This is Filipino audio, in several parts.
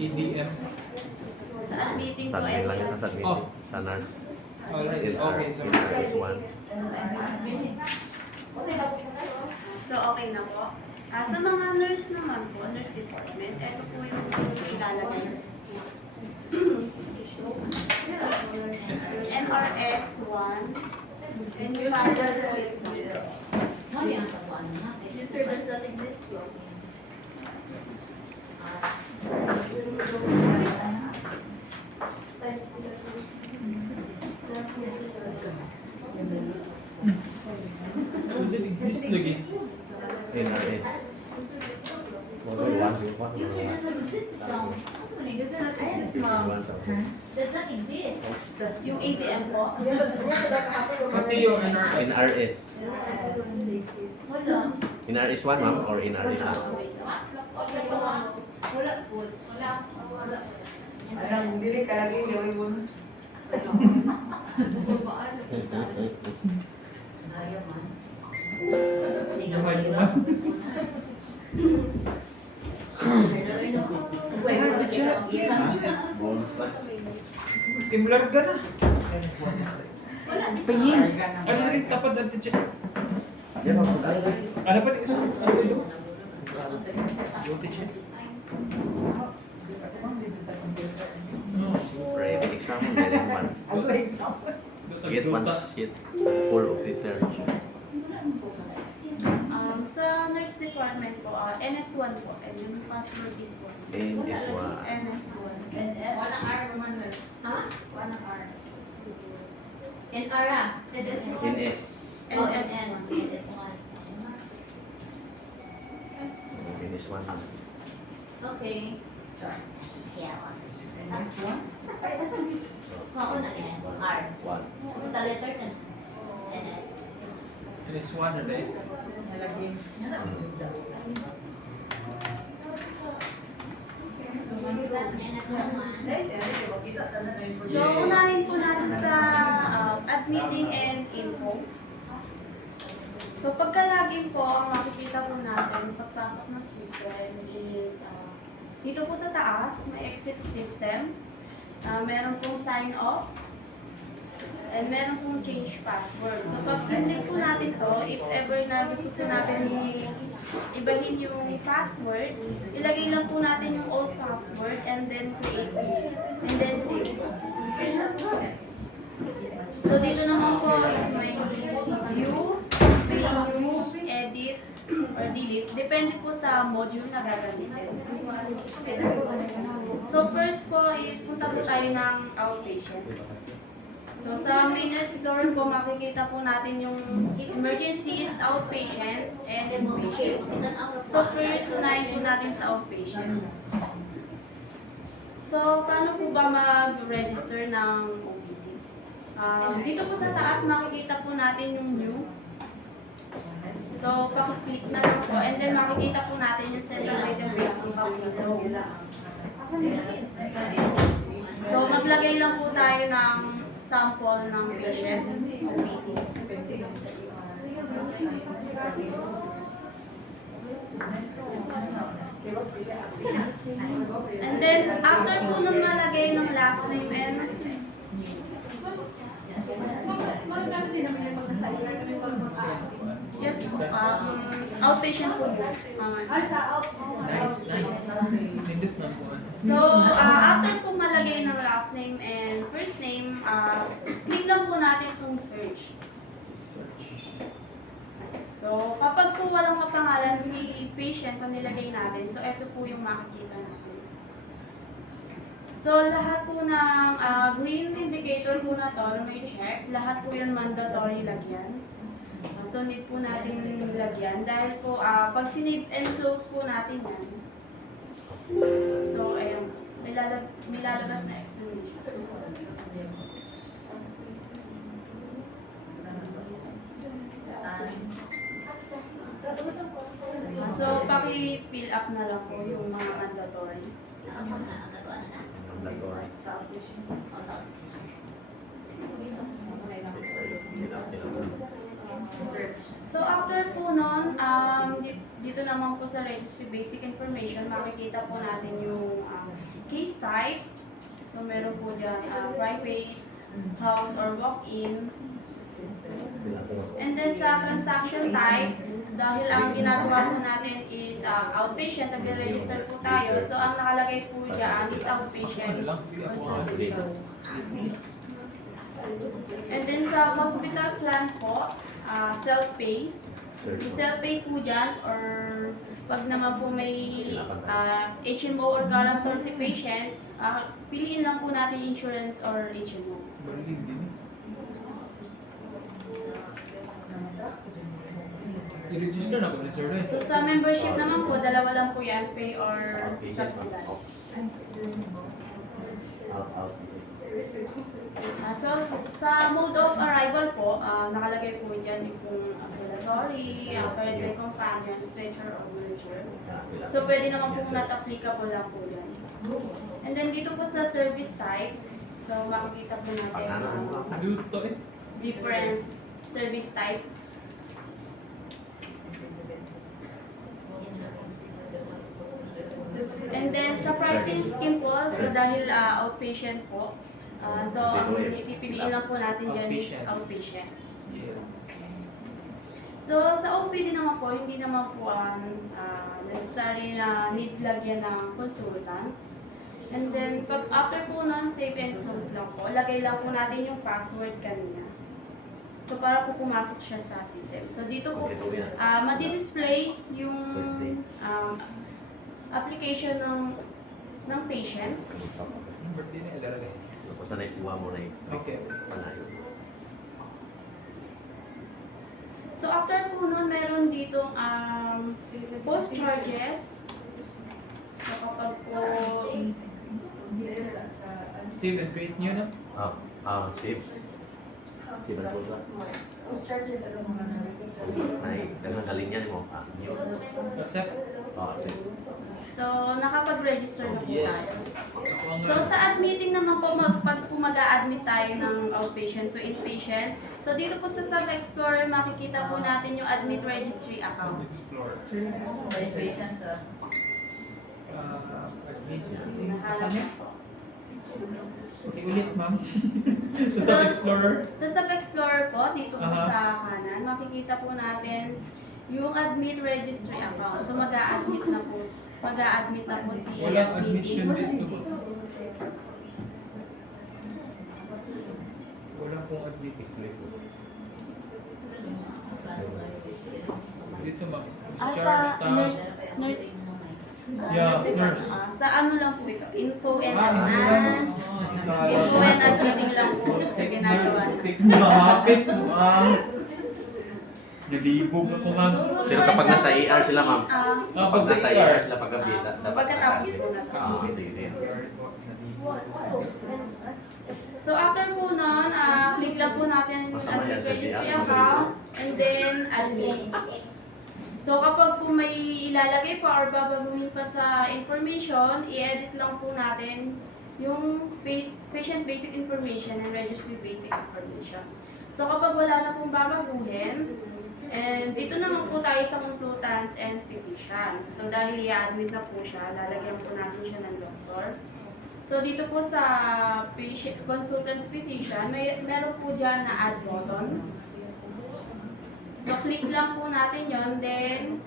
EDM. Sa admitting ko, Sa lang yung sa Oh. meeting. Sa nurse. Alright, okay. So, NR is 1. So, okay na po. Sa mga nurse naman po, nurse department, ito po yung ilalagay. NRS 1, and yung password po is 1. Servers that exist. does it exist lagi? NRS. Once you want. User does not exist, ma'am. User not exist, ma'am. Does not exist. Yung ATM po, Kasi yung NRS. NRS. Hold on. NRS 1 ma'am or NRS 2? Wala po. Wala. Parang dili ka lagi yung bonus. Ayaw man. Buhay naman. Bonus na. Timlar ka na. Pingin. Ano rin tapat at check? Diyan pa po. Ano pa rin isa? Ano rin? Beauty check. Private exam, getting one. Ako exam. Get one sheet full of literature. sa nurse department po, NS1 po, and yung password is 1. NS1. NS1. NS. One R, one R. Ha? One R. NR ah. NS. NS1. NS1. Okay. Next one. Oo na S. R. 1. The letter N. NS. And it's one right? Nalagay. Nice, kita na na yung So, unahin po natin sa admitting and info. So, pagka-login po, ang makikita po natin pagpasok ng system is dito po sa taas, may exit system. Meron pong sign off. And meron pong change password. So, pag click po natin to, if ever na gusto po natin ibahin yung password, ilagay lang po natin yung old password and then create and then save. So, dito naman po is may view, may use, edit, or delete. Depende po sa module na gagamitin. So, first po is punta po tayo ng outpatient. So, sa main explorer po, makikita po natin yung emergencies, outpatients, and inpatients. So, first, unahin po natin sa outpatients. So, paano po ba mag-register ng OPT? Dito po sa taas, makikita po natin yung new. So, pakiclick na lang po, and then makikita po natin yung central database ng Panginoon. So, maglagay lang po tayo ng sample ng patient, OPT. And then, after po nung nalagay ng last name and just outpatient po. Nice, nice. Nindot man po. So, after po malagay ng last name and first name, click lang po natin itong search. So, kapag po walang kapangalan si patient na nilagay natin, so ito po yung makikita natin. So, lahat po ng green indicator po na to, na may check, lahat po yun mandatory lagyan. So, need po natin lagyan dahil po, pag sinave and close po natin yan, so, ayun, may lalabas na explanation. So, paki-fill up na lang po yung mga mandatory. Mandatory. So, after po nun, dito naman po sa registry basic information, makikita po natin yung type. So meron po dyan private, house or walk-in. And then sa transaction type, dahil ang ginagawa po natin is outpatient, nagre-register po tayo. So ang nakalagay po dyan is outpatient consultation. And then sa hospital plan po, self-pay. Self-pay po dyan or pag naman po may HMO or guarantor si patient, piliin lang po natin insurance or HMO. I-register na ko ni sir eh. So sa membership naman po, dalawa lang po yan, pay or subsidized. So sa mode of arrival po, nakalagay po dyan yung ambulatory, parental companion, stretcher or wheelchair. So pwede naman po not applicable lang po dyan. And then dito po sa service type, so makikita po natin Dito eh. different service type. And then sa pricing scheme po, so dahil outpatient po, so ang ipipiliin lang po natin dyan is outpatient. Yes. So sa OPD naman po, hindi naman po necessary na need lagyan ng consultant. And then pag after po nun, save and close lang po, lagay lang po natin yung password kanina. So para po pumasok siya sa system. So dito po, madi-display yung application ng patient. Yung birthday na ilalagay. Basta naikuha mo na yung Okay. panayo. So after po nun, meron ditong post charges. So kapag po, Save and create nyo na. Save. Save ang po. Post charges, ano mga Ay, dagang galing yan mo. New. Accept. Save. so nakapag-register na po tayo. Yes. Ako ang So sa admitting naman po, pag po mag-a-admit tayo ng outpatient to inpatient, so dito po sa Sub-Explorer, makikita po natin yung admit registry account. explore. patients, Asan niya? Okay, ulit ma'am. Sa Sub-Explorer. Sa Sub-Explorer po, dito po Aha. sa kanan, makikita po natin yung admit registry account. So mag-a-admit na po si Walang admission dito. Wala pong admit. Dito ma'am. Discharge tab. nurse. Yeah, nurse. Sa ano lang po ito? Info and Info lang. Info and admitting lang po ginagawa. Mahapit mo nalibog ako ma'am. Pero kapag nasa ER sila, ma'am. Pag Nasa sa ER ER. sila pagkabita. Dapat Pagkatapos po na to. sige. So after po nun, click lang po natin yung Masama yan admit sa registry GR. account and then admit. So kapag po may ilalagay pa or babaguhin pa sa information, i-edit lang po natin yung patient basic information and registry basic information. So kapag wala na pong babaguhin, and dito naman po tayo sa consultants and physicians. So dahil i-admit na po siya, lalagyan po natin siya ng doktor. So dito po sa patient, consultants physician, meron po dyan na add button. So click lang po natin yon, then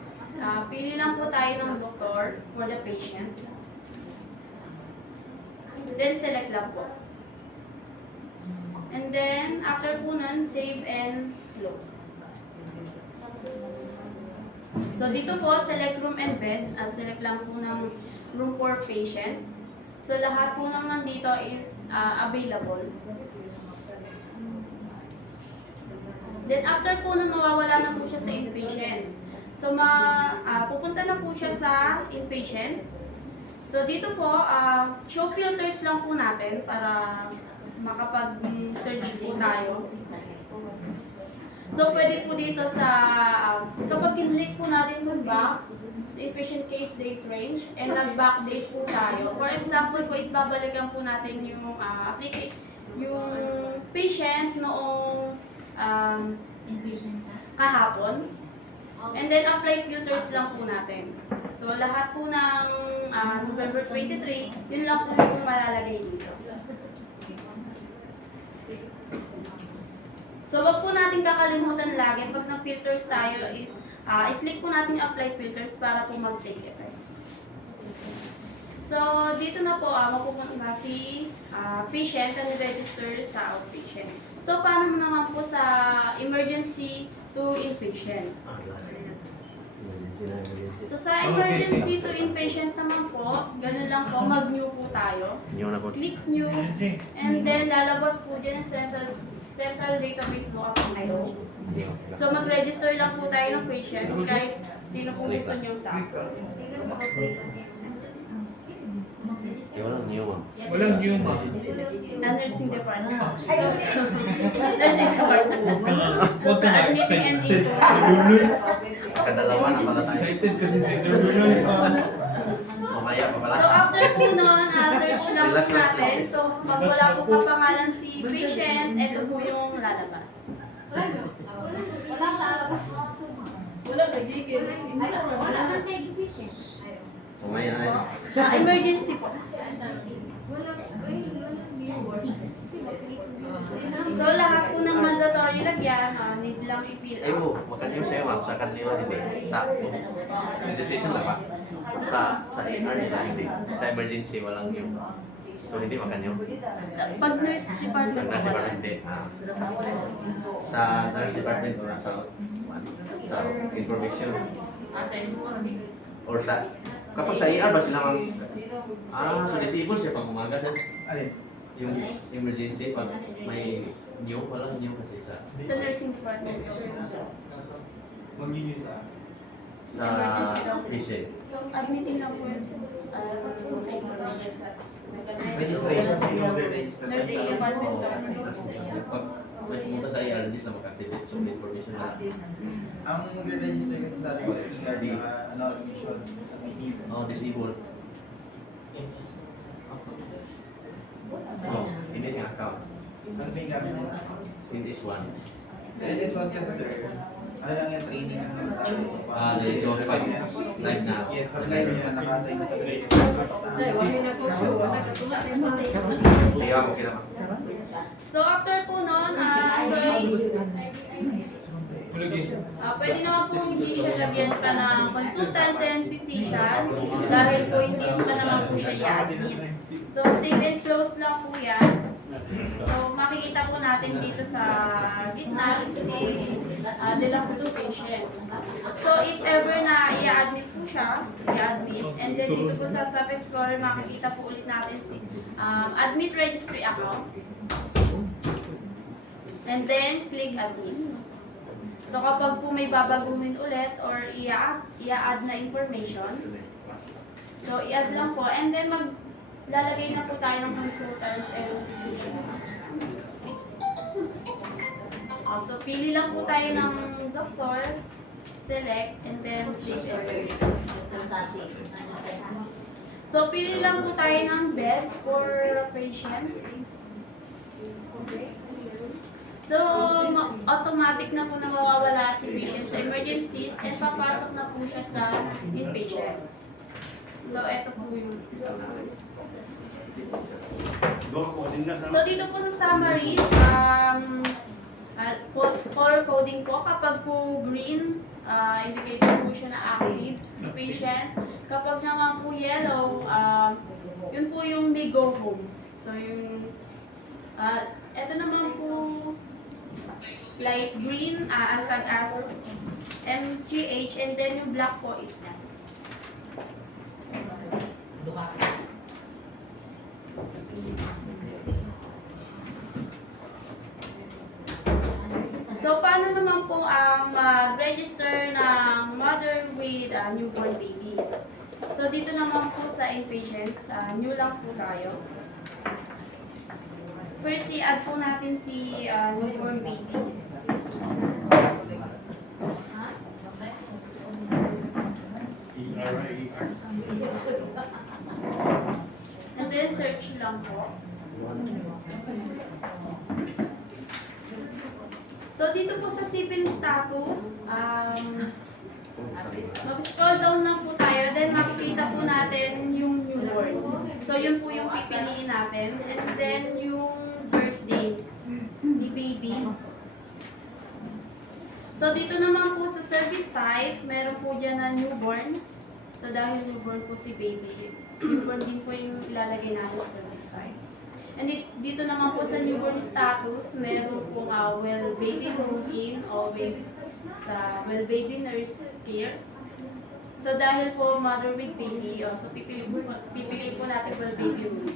pili lang po tayo ng doktor for the patient. Then select lang po. And then after po nun, save and close. So dito po, select room and bed. Select lang po ng room for patient. So lahat po nang nandito is available. Then after po nun, mawawala na po siya sa inpatients. So pupunta na po siya sa inpatients. So dito po, show filters lang po natin para makapag-search po tayo. So pwede po dito sa, kapag kinlik po natin itong box, sa inpatient case date range, and nag-backdate po tayo. For example po, is babalikan po natin yung yung patient noong Inpatient ka? kahapon. And then apply filters lang po natin. So lahat po ng November 23, yun lang po yung malalagay dito. So wag po natin kakalimutan lagi pag na-filters tayo is i-click po natin yung apply filters para po mag-take effect. So dito na po mapupunta si patient na register sa outpatient. So paano naman po sa emergency to inpatient? So sa emergency to inpatient naman po, ganun lang po, mag-new po tayo. New na po. Click new, and then lalabas po dyan yung central database mo ako tayo. So mag-register lang po tayo ng patient kahit sino po gusto nyo sa Walang new, ma'am. Walang new, ma'am. nursing department. Nursing department. So sa admitting and info. Kadalawan na pala tayo. Excited kasi si Sir Brunoy. Mamaya pa pala. So after po nun, search lang po natin. So pag wala po kapangalan si patient, ito po yung lalabas. Wala sa alabas. Wala, nagigil. Wala man kay patient. Mamaya na. Emergency po. So lahat po ng mandatory lagyan, need lang i-fill Ay out. mo, makan yung sa'yo, ma'am. Sa kanila, hindi. Sa registration lang ba? Sa AR nila, hindi. Sa emergency, walang yung. So, hindi makan yung. Pag nurse Sa department po nurse wala. department, hindi. Sa nurse department, wala sa information. Or sa, kapag sa AR ba sila ma'am? So disable siya pag umaga sa yung emergency, pag may new, walang new kasi sa Nursing department po. Mag-use sa patient. So admitting lang po yun. Information sa registration, sino register nursing department po. Pag may pumunta sa AR, hindi sila mag-activate. So, information na. Ang register kasi sa atin sa ERD, admission, may need. Disable. Ini siyang account. Ano ba yung gamit mo? In this one. Sa this one kasi sir, ano lang yung training ang tayo. So, pag live na. Yes, pag live yan, naka-assign ko talaga. Kaya ako kailangan. So after po nun, pwede naman po hindi siya lagyan pa ng consultants and physician dahil po hindi pa naman po siya i-admit. So save and close lang po yan. So makikita po natin dito sa gitna si de la Futu patient. So if ever na i-admit po siya, i-admit, and then dito po sa sub-explorer makikita po ulit natin si admit registry account. And then click admit. So kapag po may babaguhin ulit or i-add na information, so i-add lang po, and then maglalagay na po tayo ng consultants and physicians. So pili lang po tayo ng doctor, select, and then save errors. So pili lang po tayo ng bed for patient. So, automatic na po na mawawala si patient sa emergencies and papasok na po siya sa inpatients. So, ito po yung So, dito po sa summaries, color coding po. Kapag po green, indicator po siya na active si patient. Kapag naman po yellow, yun po yung may go home. So, yung ito naman po light green, ang tag as MGH, and then yung black po is not. So, paano naman po ang mag-register ng mother with a newborn baby? So, dito naman po sa inpatients, new lang po tayo. First, i-add po natin si newborn baby. And then, search lang po. So, dito po sa civil status, Mag-scroll down lang po tayo, then makikita po natin yung newborn. So yun po yung pipiliin natin. And then yung birthday ni baby. So dito naman po sa service type, meron po dyan na newborn. So dahil newborn po si baby, newborn din po yung ilalagay natin sa service type. And dito naman po sa newborn status, meron po well baby room in o sa well baby nurse care. So dahil po mother with baby, so pipili po natin well baby room.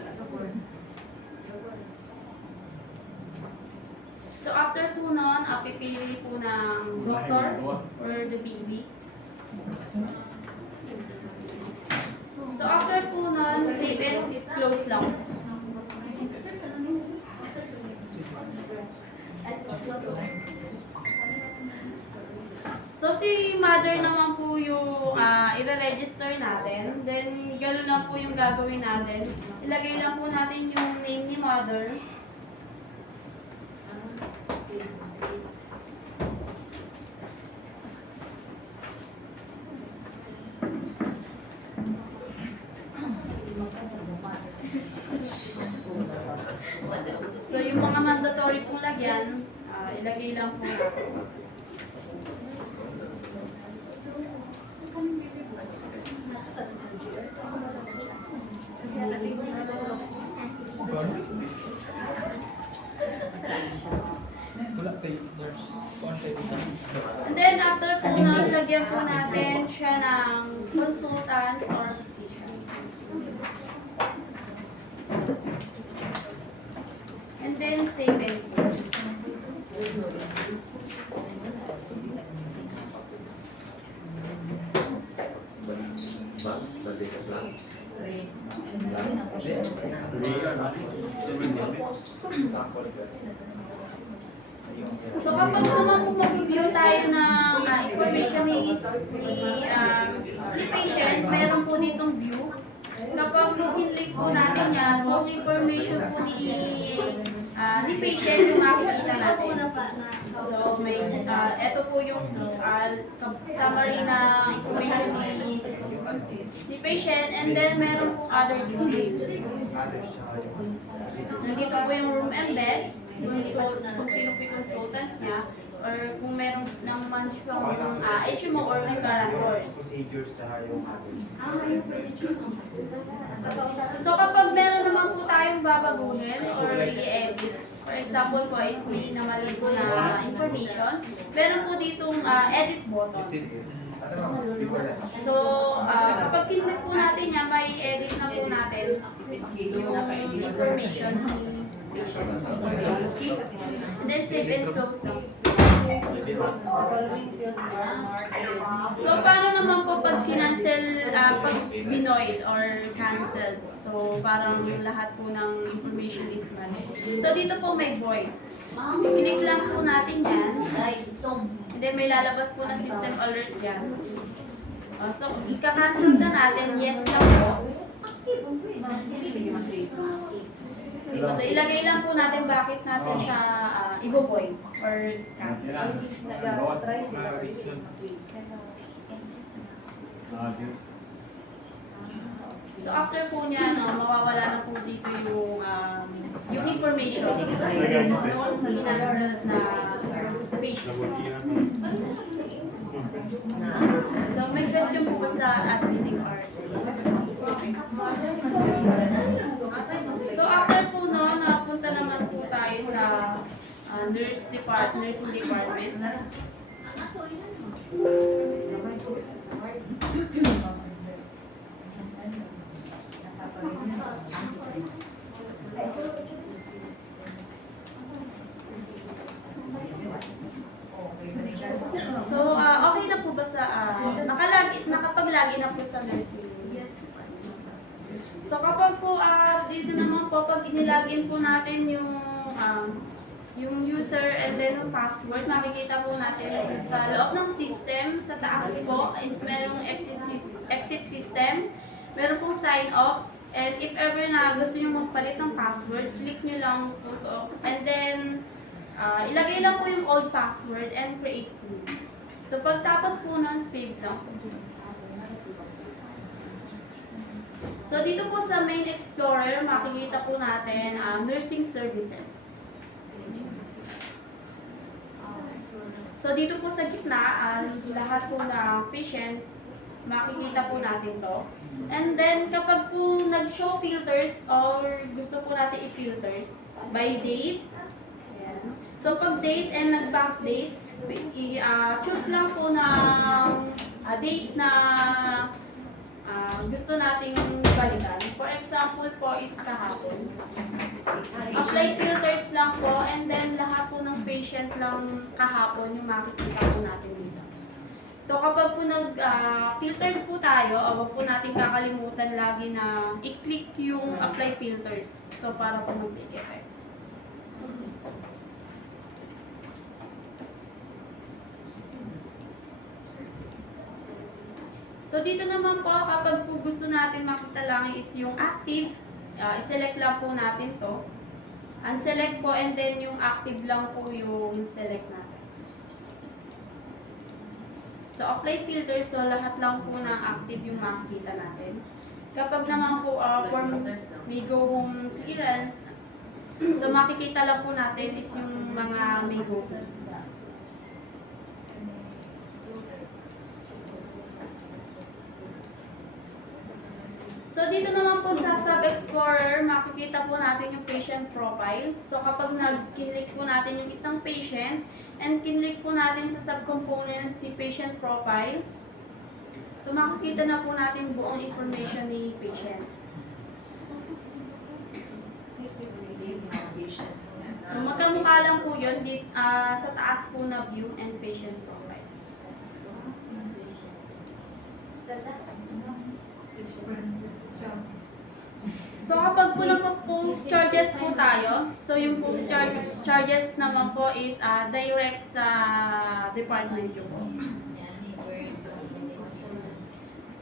So after po nun, pipili po ng doctor or the baby. So after po nun, save and close lang. So si mother naman po yung i-register natin. Then gano'n lang po yung gagawin natin. Ilagay lang po natin yung name ni mother. So yung mga mandatory pong lagyan, ilagay lang po natin. And then after po nun, lagyan po natin siya ng consultants or physicians. And then save and close. Balikas lang. So kapag naman po mag-review tayo ng information ni patient, meron po ditong view. Kapag mag-click po natin yan, walk information po ni patient yung makikita natin. So may ito po yung summary na information ni patient, and then meron po other details. Nandito po yung room and beds, kung sino po yung consultant niya, or kung meron naman siyang HMO or may guarantors. Procedures na yung ating. Yung procedures. So kapag meron naman po tayong babaguhin or i-edit, for example po is may namalag po na information, meron po ditong edit button. So kapag kinlik po natin yan, may edit na po natin yung information ni patient. And then save and close lang. So paano naman po pag kinancel, pag binoid or canceled? So parang lahat po ng information is managed. So dito po may void. I-click lang po natin yan. And then may lalabas po na system alert yan. So ika-cancel na natin, yes lang po. So ilagay lang po natin bakit natin siya i-void or cancel. So after po niya, mawawala na po dito yung information ng kinancel na patient. So may question po ba sa admitting art? So after po napunta naman po tayo sa nursing department. So okay na po ba sa nakapaglagi na po sa nursing? So kapag po dito naman po pag inilagin po natin yung user and then yung password, makikita po natin sa loob ng system, sa taas po is merong exit system, meron pong sign up, and if ever na gusto nyo magpalit ng password, click nyo lang po to, and then ilagay lang po yung old password and create po. So pagtapos po nun, save lang. So dito po sa Main Explorer, makikita po natin nursing services. So dito po sa gitna, lahat po ng patient, makikita po natin to. And then kapag po nag-show filters or gusto po natin i-filters by date, ayan. So pag date and nag-back date, choose lang po ng date na gusto nating balikan. For example po is kahapon. Apply filters lang po and then lahat po ng patient lang kahapon yung makikita po natin dito. So kapag po nag-filters po tayo, huwag po natin kakalimutan lagi na i-click yung apply filters. So para po mag-take effect. So dito naman po, kapag po gusto natin makita lang is yung active, i-select lang po natin to. Unselect po and then yung active lang po yung select natin. So apply filter, so lahat lang po na active yung makikita natin. Kapag naman po form may go home clearance, so makikita lang po natin is yung mga may go home. So dito naman po sa Sub-Explorer, makikita po natin yung patient profile. So kapag nag-kinlik po natin yung isang patient and kinlik po natin sa subcomponents si patient profile, so makikita na po natin buong information ni patient. So magkamukha lang po yun sa taas po na view and patient profile. So kapag po nagpo-post charges po tayo, so yung post charges naman po is direct sa department nyo po.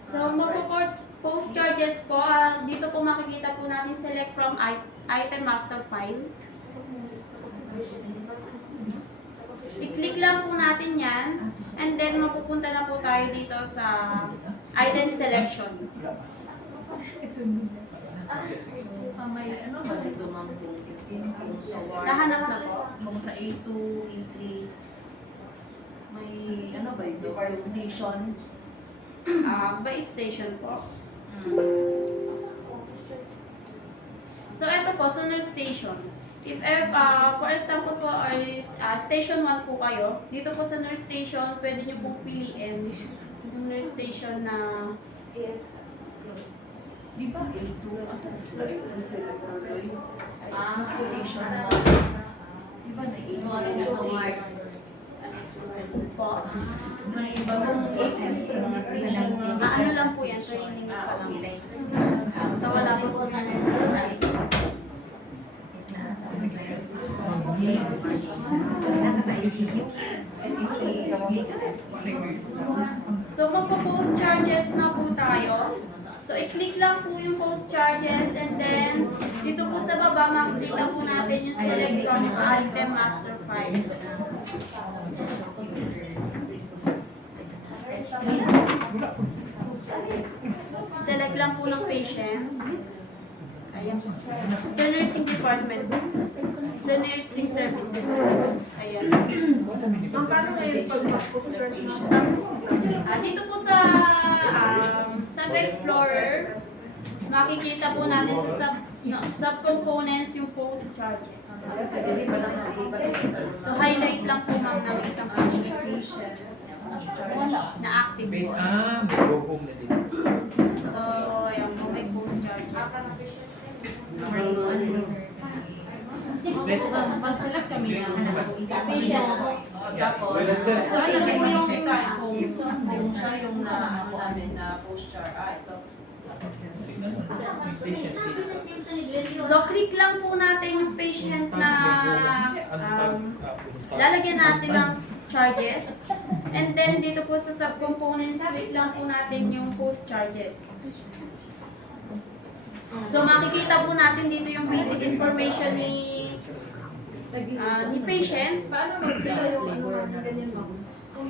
So magpo-post charges po, dito po makikita po natin select from item master file. I-click lang po natin yan and then mapupunta na po tayo dito sa item selection. May ano ba dito ma'am kung sa ward? Nahanap na po. Kung sa A2, A3, may ano ba ito? Yung station? By station po. So ito po, sa nurse station. If for example po, is station 1 po kayo, dito po sa nurse station, pwede nyo pong piliin yung nurse station na Di ba A2? Asan sila yung station 1? Di ba na A2? po. May bagong AS sa mga station. Ano lang po yan, training pa lang. So wala po sa So magpo-post charges na po tayo. So i-click lang po yung post charges and then dito po sa baba makikita po natin yung select from item master file. Select lang po ng patient. Ayan. Sa nursing department. Sa nursing services. Ayan. Paano ngayon pag mag-post charge na? Dito po sa Sub-Explorer, makikita po natin sa subcomponents yung post charges. So highlight lang po ma'am ng isang patient na active po. Go home na din. So, ayan po, may post charges. Pag-select kami ng patient po. Tapos, Well, it says- sayang po yung kung siya yung namin na post-char. Ito. So, click lang po natin yung patient na lalagyan natin ng charges. And then, dito po sa subcomponents, click lang po natin yung post charges. So, makikita po natin dito yung basic information ni patient. Paano mag sila yung ano ganyan mo? Kung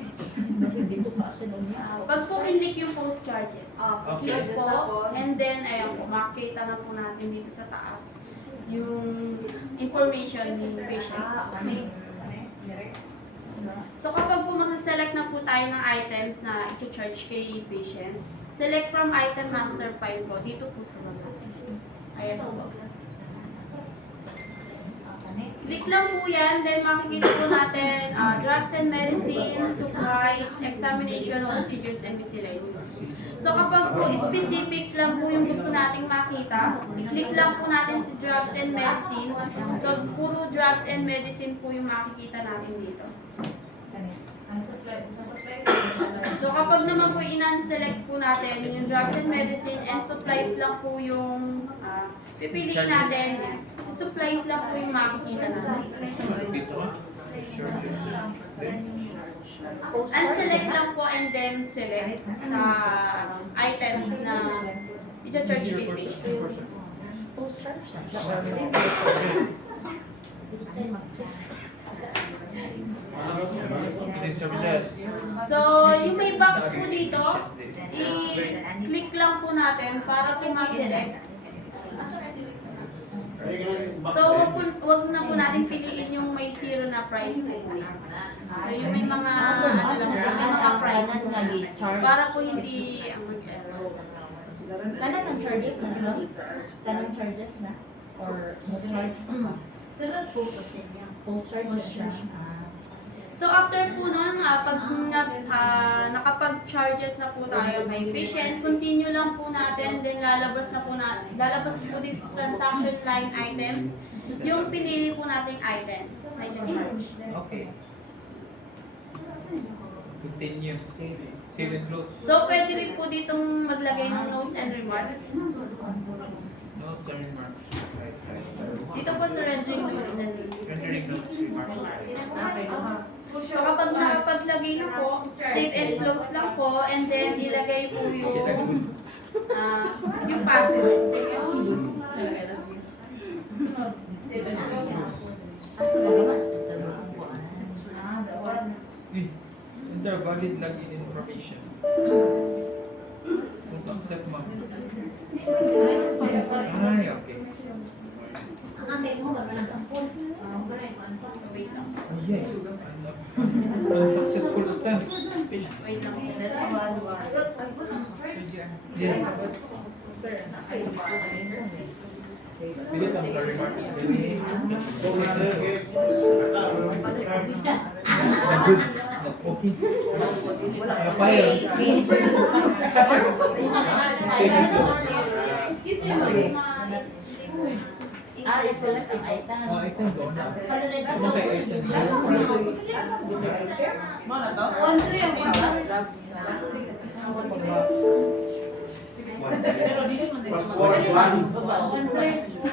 Pag po kinlik yung post charges, click po, and then ayan po, makikita na po natin dito sa taas yung information ni patient. So kapag po masa-select na po tayo ng items na i-charge kay patient, select from item master file po, dito po sa baba. Ayan po. Click lang po yan, then makikita po natin drugs and medicines, supplies, examination, procedures, and miscellaneous. So kapag po specific lang po yung gusto nating makita, i-click lang po natin si drugs and medicine. So puro drugs and medicine po yung makikita natin dito. So kapag naman po in-unselect po natin yung drugs and medicine and supplies lang po yung pipiliin natin, supplies lang po yung makikita natin. Unselect lang po and then select sa items na i-charge kay patient. So, yung may box po dito, i-click lang po natin para po ma-select. So, wag na po natin piliin yung may zero na price po. So, yung may mga, ano lang po, may mga price po. Para po hindi, Kanang ang charges na, no? Kanang charges na? Or no-charge? Post-charge na. So after po nun, pag nakapag-charges na po tayo may patient, continue lang po natin, then lalabas po this transaction line items, yung pinili po nating items na i-charge. Okay. Continue. Save and close. So pwede rin po ditong maglagay ng notes and remarks. Notes and remarks. Dito po sa rendering notes and Rendering notes, remarks. So kapag nakapaglagay na po, save and close lang po, and then ilagay po yung password. Enter valid login information. Don't accept mo. Ay, okay. So wait lang. Oh, yes. Unsuccessful attempts. Wait lang. Yes. Delete ang remarks. The goods. Okay. Fire. Excuse me, Select ang item. Oh, item doon. Okay, item.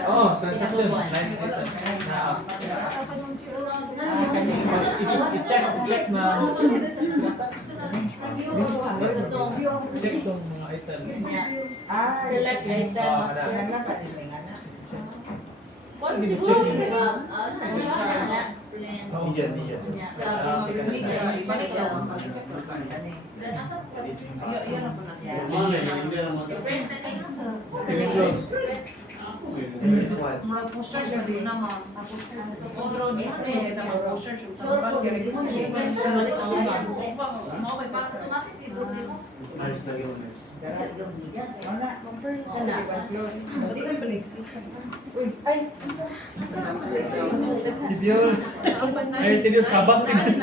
Oh, transaction. Line item. I-check na. Check tong mga items. Select item. Hindi check yun. Iyan, iyan. Sige, close. Ayos lagi mo. Tibios. Ay, tibios sabak din.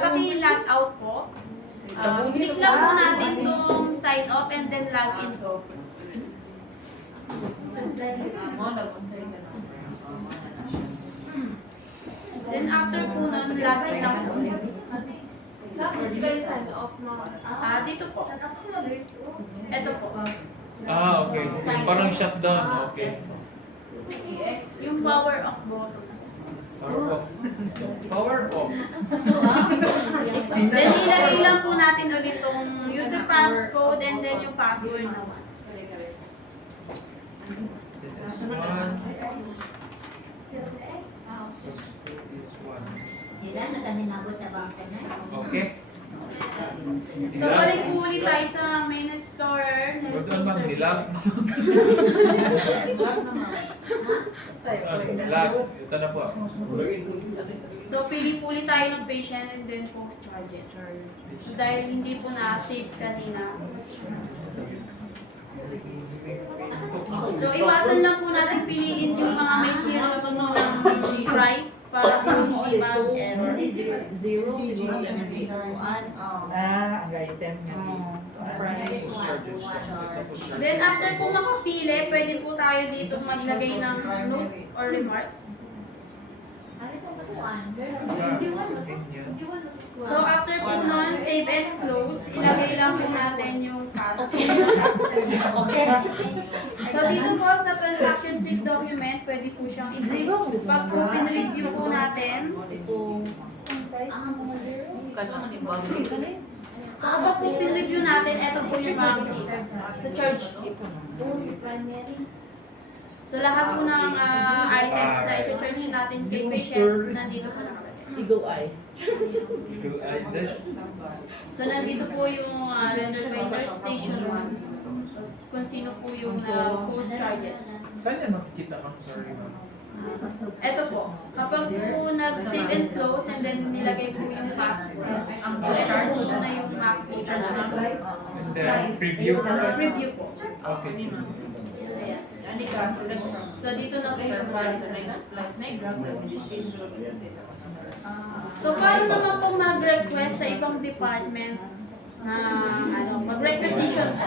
Paki-log out po. click lang po natin itong sign off and then login po. Mo, nag-unsay ka na. Then after po nun, login lang po. Di ba yung sign off mo? Dito po. Ito po. Okay. Parang shutdown. Okay. Yes po. EX. Yung power off button. Power off. Power off. Then ilagay lang po natin ulit itong user passcode and then yung password naman. This one. This one. Ilan na kami nabot na bangka na? Okay. So balik po ulit tayo sa main explorer. Huwag doon bang nilap? Lock. Ito na po. So pili po ulit tayo ng patient and then post charges. So dahil hindi po na-save kanina. So iwasan lang po natin piliin yung mga may zero po ng price para po hindi mag-error. Ang item nga is Then after po makapili, pwede po tayo dito maglagay ng notes or remarks. So after po nun, save and close, ilagay lang po natin yung password. So dito po sa transaction slip document, pwede po siyang i-save. Pag po pin-review po natin, Kailangan i-bundle ka na. so kapag po pin-review natin, ito po yung makikita sa charge slip. So lahat po ng items na i-charge natin kay patient, nandito po nakalagay. Eagle Eye. Eagle Eye dead. So nandito po yung render by nurse station 1. So kung sino po yung post charges. Saan yan makikita ma'am? Sorry ma'am. Ito po, kapag po nag-save and close and then nilagay po yung password, so ito po na yung makikita natin. And then preview. Preview po. Okay. Ayan. Ani ka, select from. So dito na po yung Supplies na drugs and medicine. So paano naman po mag-request sa ibang department na mag-requisition po?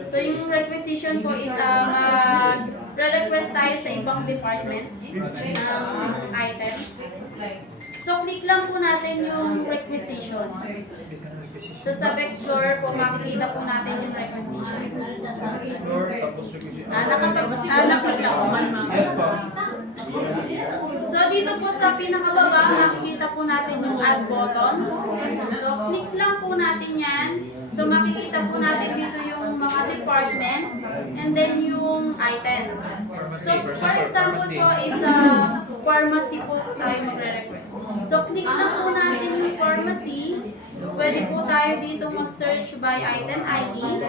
So yung requisition po is mag-request tayo sa ibang department ng items. So click lang po natin yung requisitions. Sa sub-explorer po makikita po natin yung requisition. Explore, tapos requisition. Nakita po man ma'am. Yes po. So dito po sa pinakababa, makikita po natin yung add button. So click lang po natin yan. So makikita po natin dito yung mga department and then yung items. So for example po is pharmacy po tayo magre-request. So click lang po natin yung pharmacy. Pwede po tayo dito mag-search by item ID,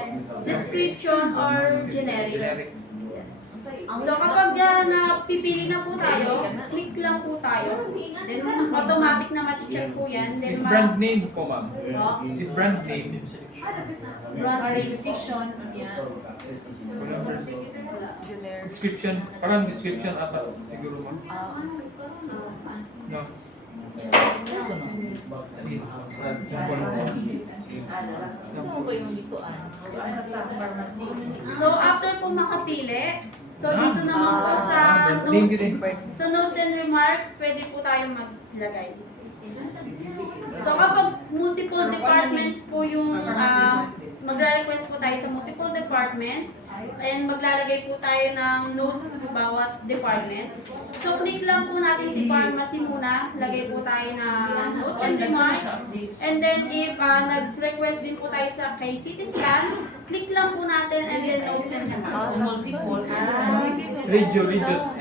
description, or generic. Yes. So kapag napipili na po tayo, click lang po tayo. Then automatic na ma-check po yan. Then If brand name po ma'am. Oh. If brand name. brand name. Decision. Yan. Description. Parang description ata siguro ma'am. No. So after po makapili, so dito naman po sa notes and remarks, pwede po tayong maglagay. So kapag multiple departments po yung magre-request po tayo sa multiple departments and maglalagay po tayo ng notes sa bawat department. So click lang po natin si pharmacy muna, lagay po tayo na notes and remarks. And then if nag-request din po tayo sa kay CT scan, click lang po natin and then notes and remarks. Multiple. Radio,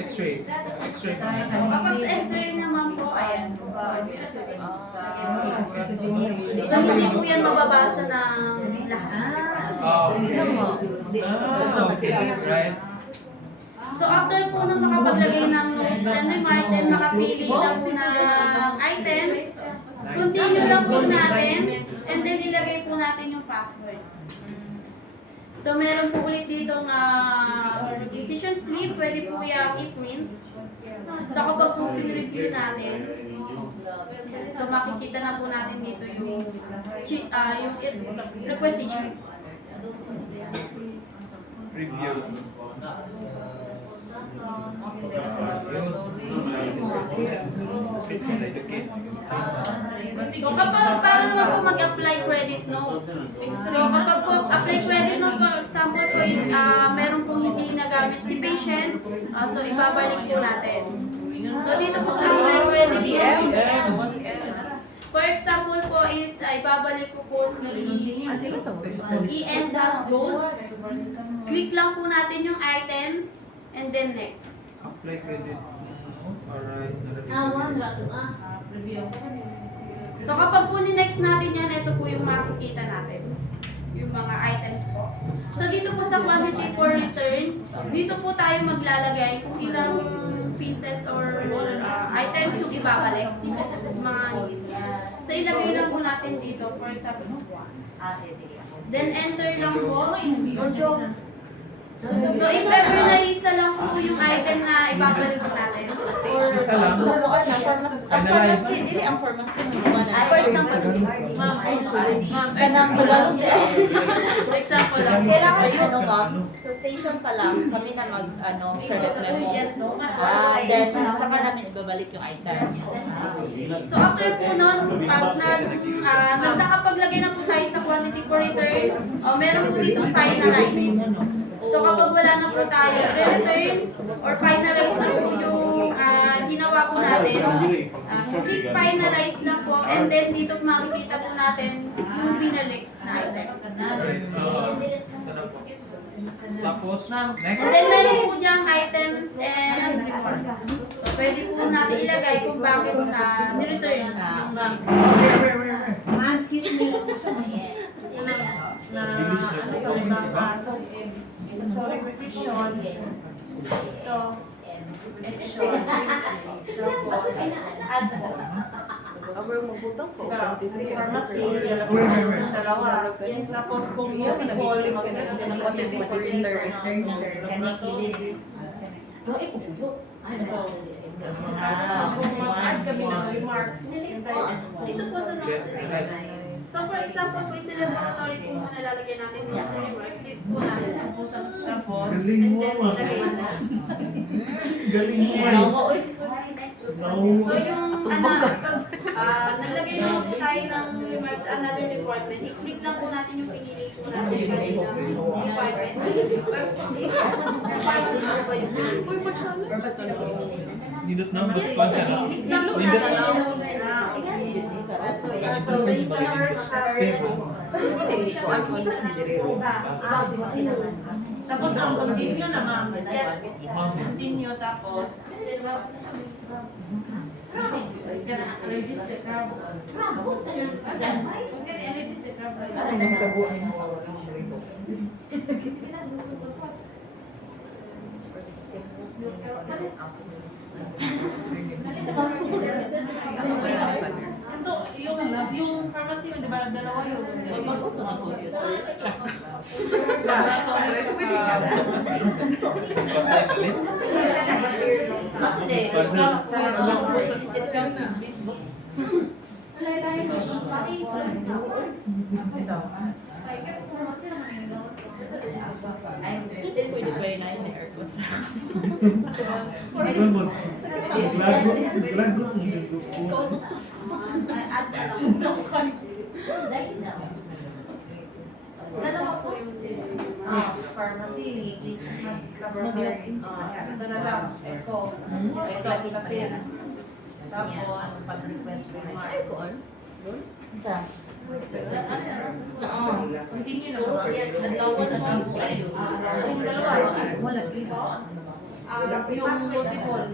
X-ray. X-ray. Kapag sa x-ray naman po, ayan. So hindi po yan mababasa ng lahat. Okay, right. So after po nang makapaglagay ng notes and remarks and makapili na po ng items, continue lang po natin and then ilagay po natin yung password. So meron po ulit ditong decision slip, pwede po yung i-print. So kapag po pin-review natin, so makikita na po natin dito yung requisitions. Review. Description, educate. So kapag para naman po mag-apply credit note. So kapag po apply credit note, for example po is meron pong hindi nagamit si patient, so ibabalik po natin. So dito po sa apply credit note, for example po is ibabalik ko po si EN plus gold. Click lang po natin yung items and then next. Apply credit. Alright. Review. So kapag po ni-next natin yan, ito po yung makikita natin. Yung mga items po. So dito po sa quantity for return, dito po tayo maglalagay kung ilang pieces or items yung ibabalik. Dito po mga so ilagay lang po natin dito for example is 1. Then enter lang po. So if ever na isa lang po yung item na ibabalik po natin sa station. Isa lang. Analyze. For example, example lang. Kailangan ano ma'am, sa station pa lang, kami na credit memo. Yes. Then, tsaka namin ibabalik yung items. So after po nun, pag nagkakapaglagay na po tayo sa quantity for return, meron po dito finalize. So kapag wala na po tayo re-return or finalize na po yung ginawa po natin, click finalize lang po and then dito makikita po natin yung binalik na item. Tapos, And next. then meron po diyang items and reports. So pwede po natin ilagay kung bakit ni-return. Ma'am, excuse me. Bilis niyo po. Diba? So, requisition. Ito. Abro magbutang ko. Pharmacy, dalawa. Tapos kung yung call, quantity for return. Kung mag-add kami ng remarks, Dito po sa notes. So for example po, sa laboratory po muna lalagyan natin yung sa remarks. Dito po natin sa butang. tapos, And then ilagay natin. So yung naglagay na po tayo ng remarks sa another department, i-click lang po natin yung pinili po natin kanina department. Nindot na, mas pansya na. I-click lang po Nindot natin na. yung so yeah, so based on our tapos ang continue na ma'am. yes. Continue tapos, register ka. Ito, yung pharmacy, di ba, dalawa yun? Mag-uto ng computer. Check. Apply ulit. Hindi. It comes with Facebook. Pwede ba yun na yung aircon sa Dalawa po yung Pharmacy, laboratory. Ito na lang, echo. Ito, kapit. Tapos, pag-request ko na. Saan? Oo. Continue na ba? Yung dalawa. Yung multiple.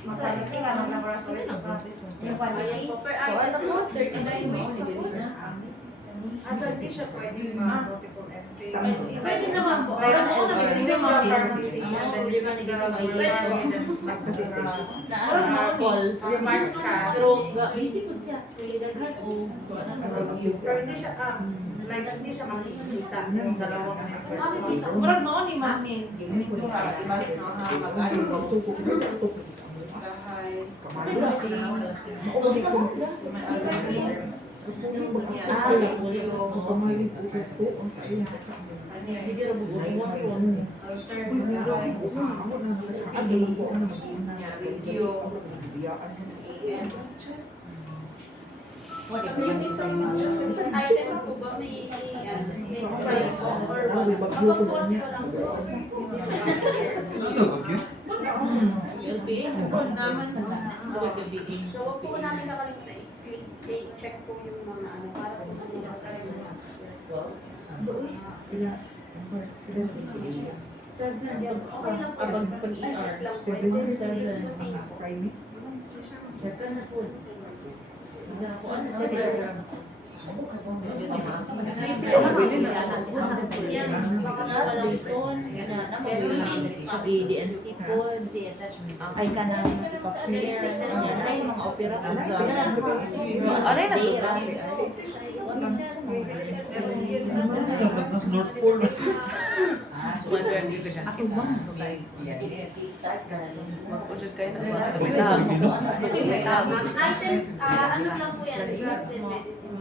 Isa nga ng laboratory. Yung per Tapos, 39 weeks. Asa di siya pwede multiple entry. Pwede naman po. Right. Ano na Pwede sige naman mga pharmacy. pharmacy. And then You're gonna get my call. Remarks ka. Pero, busy po siya. Kaya daghan o Pero hindi siya, like, hindi siya makikita yung dalawang Makikita. Murag noon ni Mami. Ibalik no ha. Mag-ayun ko. siguro bubuhat ko. Yung isang items po ba may price po? Or kapag po kasi walang cost. Ano ba yun? LPA, naman sa LPA. So, wag po namin nakalimutan i-check po yung mga ano para po sa nila sa okay lang po. Abag pag-ER. Lang po. Ito, Check na po. DNC food, ay ka na pa-clear, yan ay mga opera food. Ano Nas North Pole. Mag-ujud kayo na items, ano lang po yan, drugs and medicine.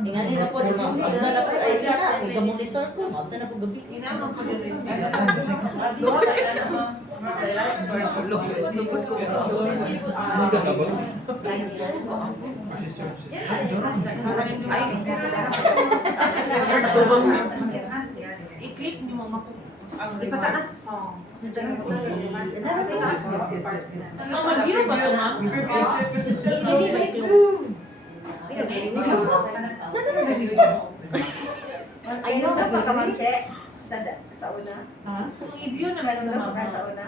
Ingani na po, ma'am na po, ay sana, mag-monitor ko, ma'am na po gabi. Lupos ko po. Ano ka na ba? Si Sir. I-click niyo mo ang Ipataas. Ang mag-view ba ito, ma'am? Ayaw na pa ka check sa una. Kung i-view naman ito, ma'am. Sa una.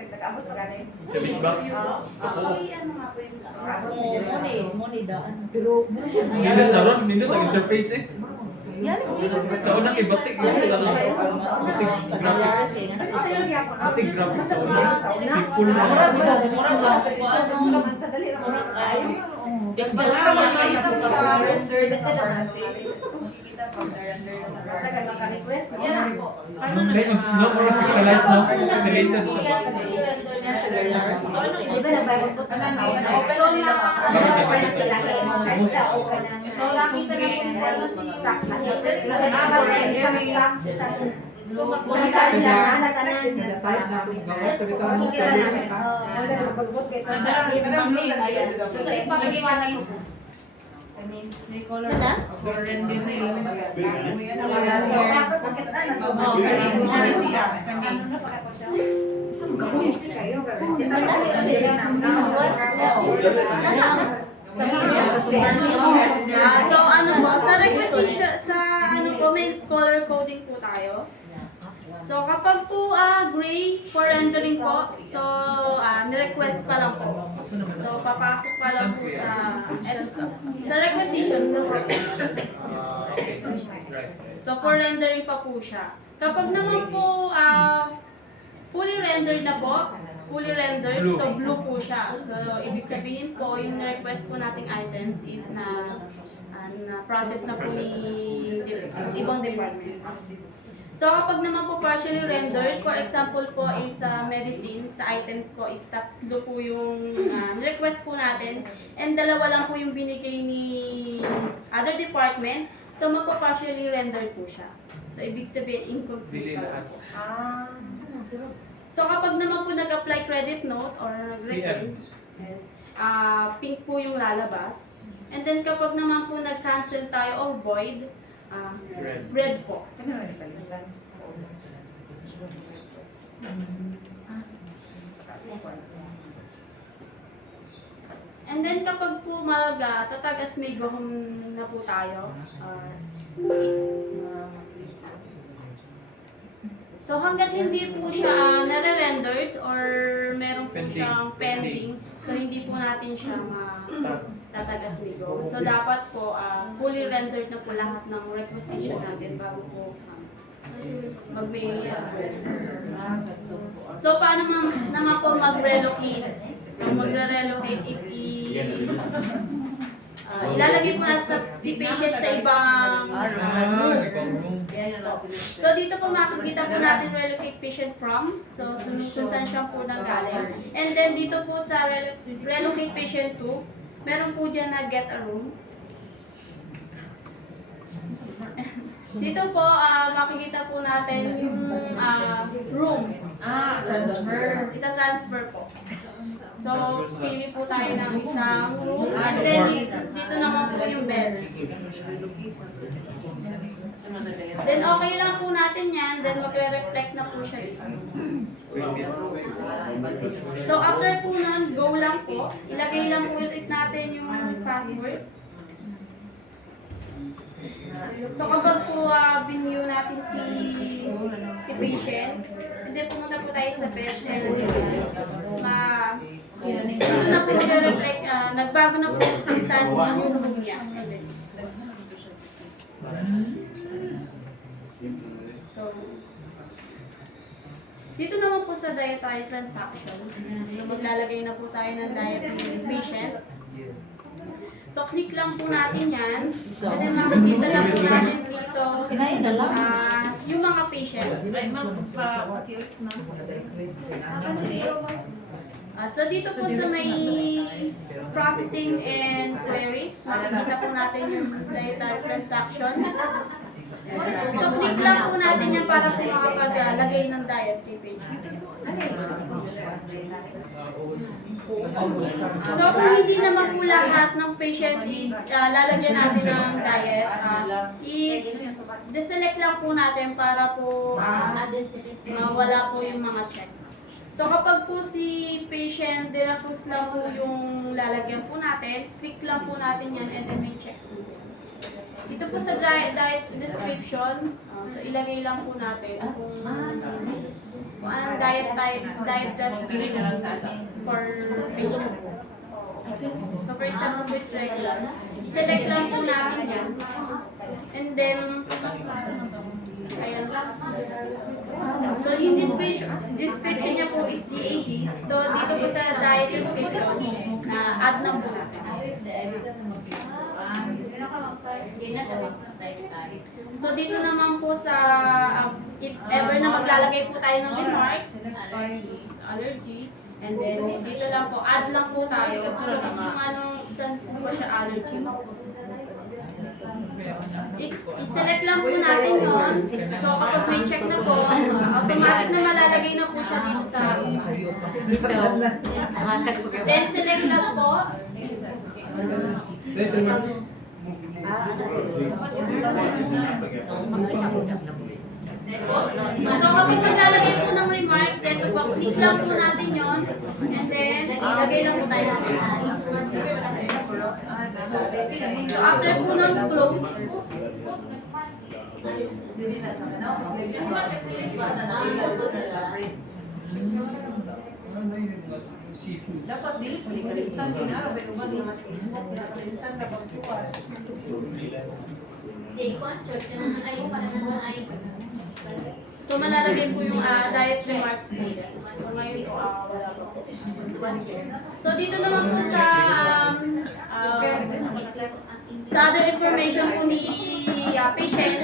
Nagkakaabot pa ganun. Sa Bisbox. Sa Kuko. Ano nga po yung Money daan. Nindot na ron, nindot ang interface eh. Sa una kay Batik. Batik graphics. Batik graphics sa una. Simple na. Pixel Nung mga pixelized na, pixelated siya. So, ipapagawa na yung May color. Wala? So ano po, sa requisition, sa ano po, may color coding po tayo. So kapag po gray for rendering po, so ni-request pa lang po. So papasok pa lang po sa requisition po. So for rendering pa po siya. Kapag naman po fully rendered na po, fully rendered, Blue. so blue po siya. So ibig sabihin po, yung request po nating items is na process na po ni ibang department. So kapag naman po partially rendered, for example po is medicine, sa items po is tatlo po yung request po natin and dalawa lang po yung binigay ni other department, so magpa-partially rendered po siya. So ibig sabihin incomplete Dili pa lahat. po. So kapag naman po nag-apply credit note or CM. yes, pink po yung lalabas. And then kapag naman po nag-cancel tayo or void, red po. And then kapag po tatagas may gohom na po tayo. So hanggat hindi po siya nare-rendered or meron po Pending. siyang pending, so hindi po natin siya Tatagas Negro. So dapat po fully rendered na po lahat ng requisition natin bago po mag-may yes po. So paano naman po mag-relocate? So magre-relocate if ilalagay po natin si patient sa ibang room. Yes po. So dito po makikita po natin relocate patient from. So kung saan siya po nanggaling. And then dito po sa relocate patient to, meron po dyan na get a room. Dito po makikita po natin yung room. Transfer. Ita-transfer po. So, pili po tayo ng isang room. And then, dito naman po yung beds. Then, okay lang po natin yan. Then, magre-reflect na po siya dito. So, after po nun, go lang po. Ilagay lang po ulit natin yung password. So, kapag po binview natin si patient, hindi pumunta po tayo sa beds and dito na po nag-reflect, nagbago na po kung saan yung room niya. So, dito naman po sa dietary transactions. So, maglalagay na po tayo ng diet patients. So, click lang po natin yan. And then, makikita lang po natin dito yung mga patients. So, dito po sa may processing and queries, makikita po natin yung dietary transactions. So, click lang po natin yan para po makapaglagay ng diet kay patient. So, kung hindi naman po lahat ng patient is lalagyan natin ng diet, i-deselect lang po natin para po mawala po yung mga check. So, kapag po si patient de la Cruz lang po yung lalagyan po natin, click lang po natin yan and then may check po. Dito po sa diet description, so ilagay lang po natin kung anong diet description for patient. So, for example, is regular. Select lang po natin yan. And then, ayan. So, yung description niya po is DAD. So, dito po sa diet description, na add na po natin. So, dito naman po sa, if ever na maglalagay po tayo ng remarks, allergy, and then dito lang po, add lang po tayo. So, yung anong, saan po siya allergy. I-select lang po natin yun. So, kapag may check na po, automatic na malalagay na po siya dito sa then, select lang po. So, kapag maglalagay po ng remarks, ito po, click lang po natin yon. And then, ilagay lang po tayo ng remarks. So, after po nun, close. Dapat dili ko ni kalimutan sinara ba yung mga mas Facebook na kalimutan dapat suwat. So, malalagay po yung diet remarks po. So, ngayon po, wala po. So, dito naman po sa other information po ni patient,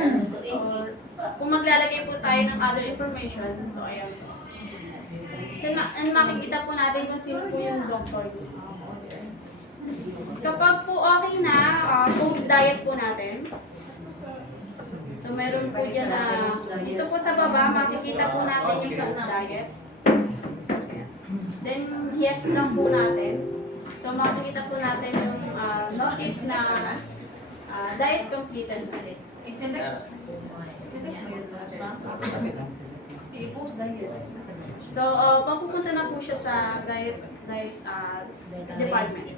kung maglalagay po tayo ng other information, so ayan po. So, makikita po natin kung sino po yung doctor. Kapag po okay na, post-diet po natin. So, meron po dyan na, dito po sa baba, makikita po natin yung post-diet. Then, yes lang po natin. So, makikita po natin yung notice na diet completed. I-select. I-post diet. So, mapupunta na po siya sa diet department.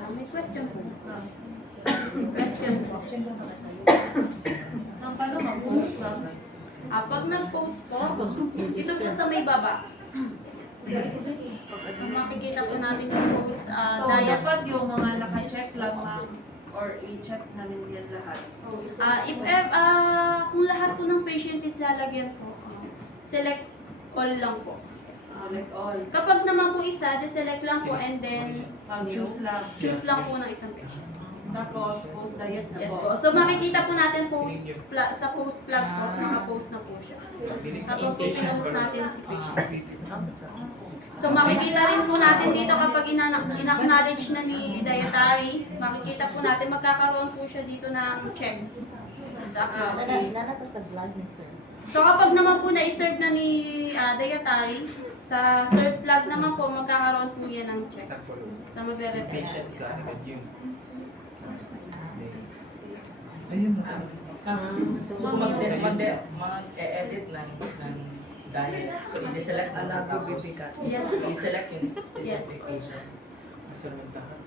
May question po. Question po. Paano mag-post ba? Pag nag-post po, dito po sa may baba. So makikita po natin yung post So, diet. dapat yung mga naka-check lang, ma'am, or i-check namin yan lahat. Kung lahat po ng patient is lalagyan po, select all lang po. Select all. Kapag naman po isa, just select lang po and then Choose lang. choose lang po ng isang patient. Tapos, post diet na Yes po. po. So makikita po natin sa post plug po, naka-post na po siya. Tapos po pinost natin si patient. So makikita rin po natin dito kapag in-acknowledge na ni dietary, makikita po natin magkakaroon po siya dito ng check. Sa acknowledge. Nanata sa vlog ni sir. So kapag naman po na-serve na ni dietary, sa serve plug naman po magkakaroon po yan ng check. So magre-repeat. Patients ka agad yun. So yun na. So kung mag-edit ng diet, so i-select mo na tapos Yes. i-select yung specific patient. Salmentahan.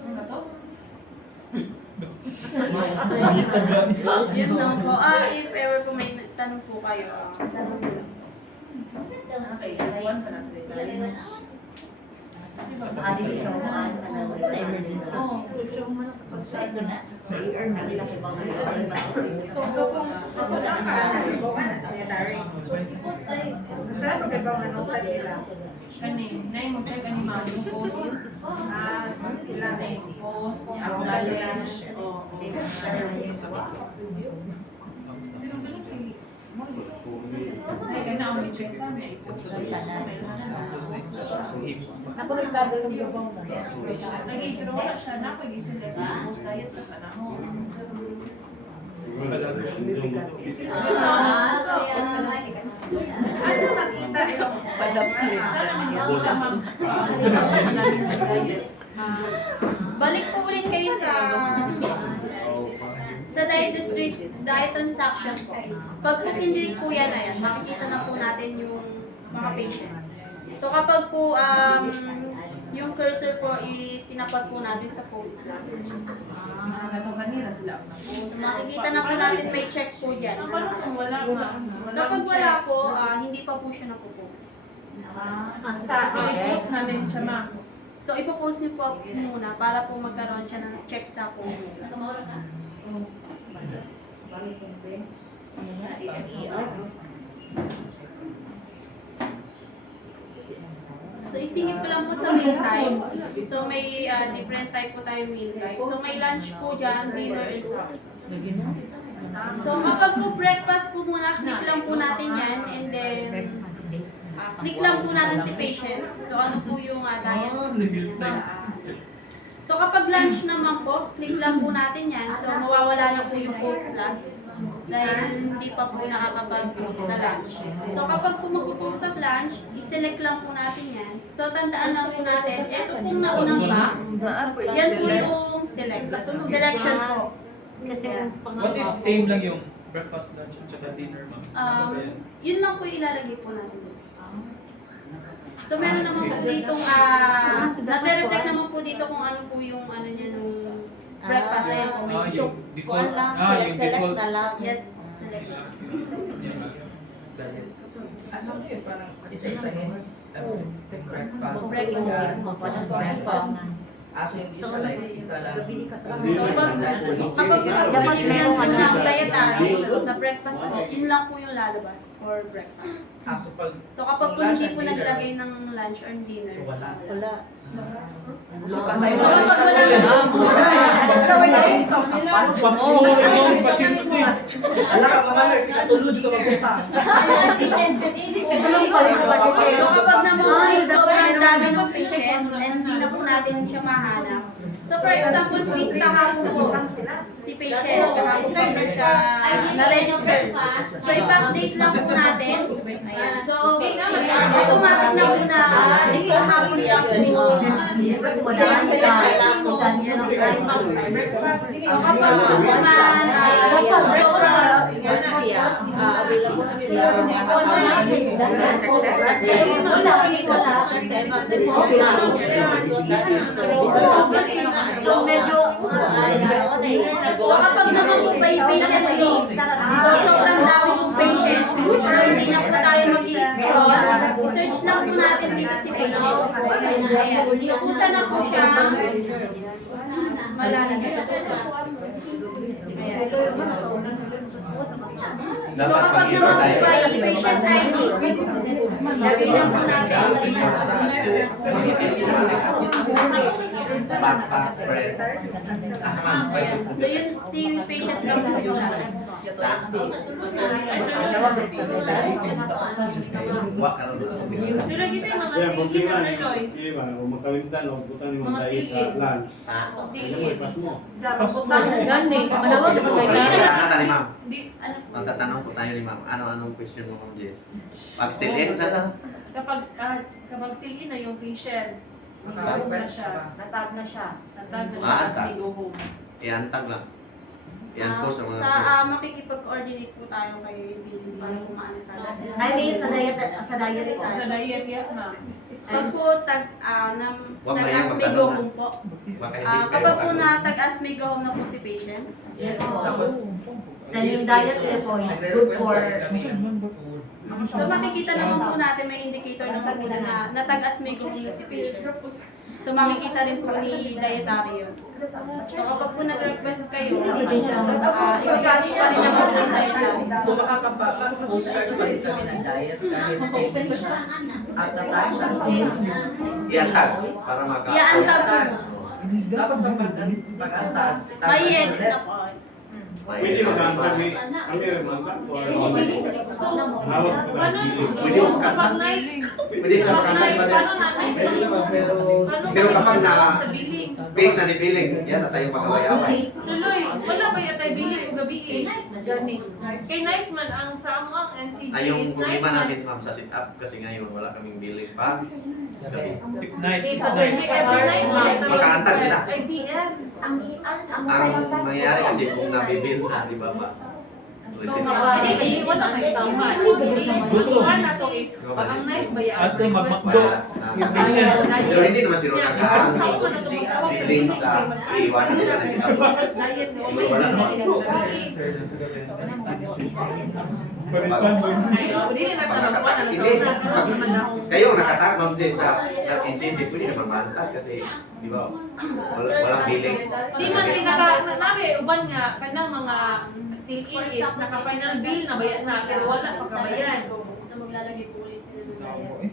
Ano to? So yun lang po. If ever po may tanong po kayo, tanong po lang. Okay, One ka na sa dietary. Adi ni Roman sa emergency. Oo. Ito na. So, i-earn na nila kay Bawang. So, kapag kani, na yung mag-check ani ma'am yung post yun. Sila sa yung post, yung acknowledge. Oo. Ay, gana ako may check pa, may Ako nagtado ng gabang na. lagi, pero wala siya na pag-iselect yung post diet na panahon. Asa makita yung Padapslip. sana makita ma'am. Balik po ulit kayo sa diet district, diet transaction po. Pag po hindi po yan, ayan, makikita na po natin yung mga patients. So kapag po yung cursor po is tinapat po natin sa post plug. So kanina sila ang So makikita na po natin may check po dyan. Paano kung wala ma'am? Kapag wala po, hindi pa po siya napopost. I-post namin siya ma'am. So ipopost niyo po muna para po magkaroon siya ng check sa post. So isingit ko lang po sa meal type. So may different type po tayo meal type. So may lunch po dyan, dinner and snacks. So kapag po breakfast po muna, click lang po natin yan and then click lang po natin si patient. So ano po yung diet. So kapag lunch naman po, click lang po natin yan. So mawawala na po yung post plug dahil hindi pa po nakakapag-post sa lunch. So kapag po magpo-post sa lunch, i-select lang po natin yan. So tandaan lang po natin, ito pong naunang box, yan po yung selection po. Kasi What if same lang yung breakfast, lunch, at saka dinner, ma'am? Yun lang po ilalagay po natin dito. So meron naman po ditong, nagre-reflect naman po dito kung ano po yung ano niya nung breakfast. Ayan po. Yung default. lang, Yung select default. na lang. Yes po, select. Diet. So yun, parang isa-isahin. Breakfast. Breakfast. So hindi siya like isa lang. So kapag po kasi binigyan po ng dietary sa breakfast po, yun lang po yung lalabas or breakfast. So kapag po hindi po naglagay ng lunch or dinner, So wala. Wala. So kapag wala na Pasulo yung pasyente. Alam ka mga nurse, ikatulog ka magpunta. So kapag naman po sobrang dami ng patient and hindi na po natin siya mahanap. So for example po is kahapon po si patient, kahapon po siya na-register. So i-backdate lang po natin. Ayan. So automatic na po na kahapon lang po. So kapag po naman So medyo So kapag naman po ba yung patient name, so sobrang dami pong patient, So hindi na po tayo mag-i-scroll. I-search lang po natin dito si patient. Ayan. So kusa na po siya. Malalagay na po. Ayan. So kapag naman po ba patient ID, lagay lang po natin. Backpack, friend. So yun, si patient lang po yung Wak ka rin. Sir, lagi tayo mga sticky na Sir Loy. Kung makalintan o butan yung Mga mga tayo sticky. sa lunch. Sticky. Pas mo. Sa papunta gani. Manawag sa Ni ma'am. Di, ano, Magtatanong po tayo ni ma'am. Anong question mo, ma'am Jess? Pag still in, nasa? kapag still in na yung patient, matawag na siya. Natag na siya. Natag na siya Ah, as we go home. Iantag lang. Yan po sa mga... makikipag-coordinate po tayo kay billing para kumaan tayo. I mean, sa diet tayo. Sa diet, yes ma'am. Pag po Wag na yan, tag-asmigahom po. Baka hindi Kapag po na tag-asmigahom na po si patient, Yes, tapos Then yung diet po is good nagre-request for... pa rin kami ng food. so makikita naman po natin may indicator naman po na natag-asmigahom na si patient. So makikita rin po ni dietary yun. So kapag po nag-request kayo, i-process pa rin naman po yung dietary. So makakapag-post-search pa rin kami ng diet kahit at the time siya. Iantag. Para maka... Iantag po. Tapos sa pag-antag, May edit na po. Pwede mag-antag ni... Kami rin mag-antag po. So, Hawak ko paano, ng billing. Pwede mo kapag ka- night, Pwede sa makantag ba paano natin Pero kapag na- sa billing? base na ni billing, yan na tayo magkaway-away. Sir Loy, wala ba yata billing o gabi eh? Kay night man ang sa ang NCC Ay, yung is night problema man. namin ma'am sa sit-up kasi ngayon wala kaming billing pa. Gabi. If night, if Every night. night, Makaantag sila. 5 PM. Ang mangyayari kasi kung nabibil na, di ba ba? So, hindi wala kay tama. Gutom. Wala to is, pag ang night ba yan? At magmakdo. Yung patient. Pero hindi naman si Rona ka billing sa iiwanan nila na kita po. Diet, Wala naman. Ay, hindi na nataluan ang Hindi. sauna. Kayo nakatag ma'am Jess sa NCC, pwede naman maantag kasi di ba walang billing. Di man nabi uban nga kanang mga still in is naka final bill na bayan na pero wala pa kabayan. So maglalagay po ulit sila ng diet.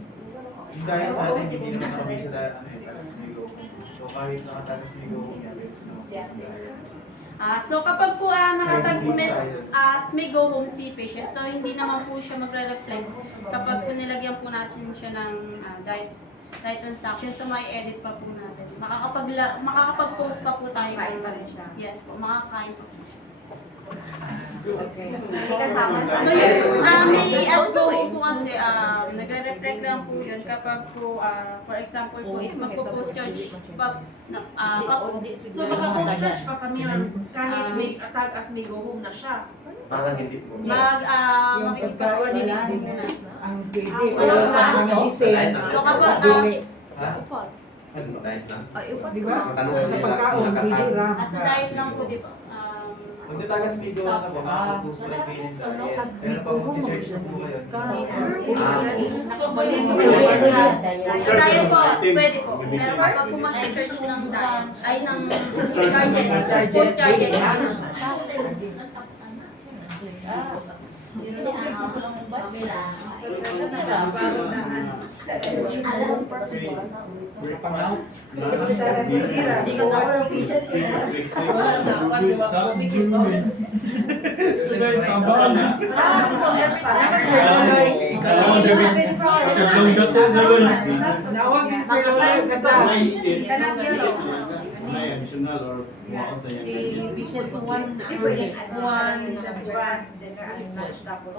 Yung diet natin, hindi naman kami sa tagas-migo. So kahit nakatagas-migo, yan, pwede naman diet. So kapag po SMIGO home si patient, so hindi naman po siya magre-reflect kapag po nilagyan po natin siya ng diet transaction, so may edit pa po natin. Makakapag-post pa po tayo. Kain pa rin siya. Yes po, makakain po. Hindi kasama sa... So yung may SGO po kasi nagre-reflect lang po yun kapag po, for example po is magpo-post charge pa, So baka post charge pa kami kahit may tag as may go home na siya. Parang hindi po. makikipag-coordinate din muna. So kapag, Diet lang. Di ba? Tanong Sa sila pagkaon, kung nakatag. hindi lang. nasa diet lang po, di ba? Kung tagas-migo na po, makapag-post pa rin kayo ng diet. Pero pag mag-charge na po kayo, Sa diet po, pwede po. Pero kapag po mag-charge ng diet, ay ng charges, post charges, ano. Pangaw. Hindi ka daw ng patient. Wala na, what di ba? Sila yung tambakan na. So every time, Sir Loy. Kalawang gabi. Kablong gato sa Loy. Nawag din Sir Loy, ganda. May additional or mga sa yan. si patient to one Hindi pwede sa breakfast, dinner, and lunch. Tapos,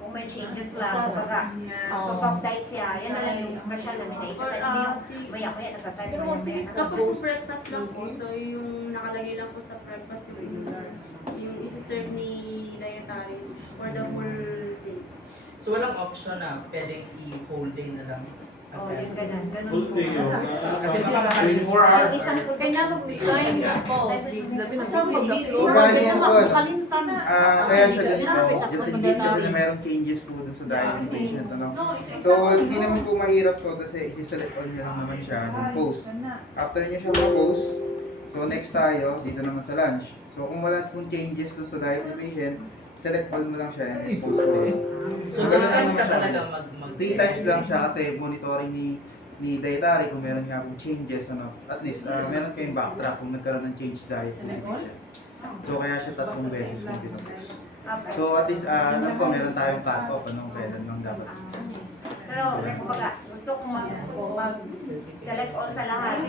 kung may changes lang, kumbaga, so soft diet siya, yan na lang yung special namin na itatay mo yung maya-maya natatay mo yung Kapag po breakfast lang po, so yung nakalagay lang po sa breakfast yung regular, yung isi-serve ni dietary for the whole day. So walang option na pwedeng i-whole day na lang. O, yung ganun. Ganun Full po. day yun. Kasi So, makakarating 4 hours. Yung isang Kaya mag-line na po. So, bali yan po, kaya siya ganito, just in case kasi na mayroong changes po dun sa diet ni patient, ano. So, hindi naman po mahirap to kasi isi-select all nyo lang naman siya ng post. After nyo siya ma-post, so next tayo, dito naman sa lunch. So, kung wala pong changes dun sa diet ni patient, select all mo lang siya and then post mo. So, ganun lang times ka naman siya. talaga 3 times lang siya kasi monitoring ni dietary kung meron nga pong changes, ano, at least meron kayong backtrack kung nagkaroon ng change diet ni patient. So, kaya siya 3 beses kung pinupost. So, at least, alam ko, meron tayong cut-off, anong kailan lang dapat. Pero, kumbaga, gusto kong mag-select all sa lahat.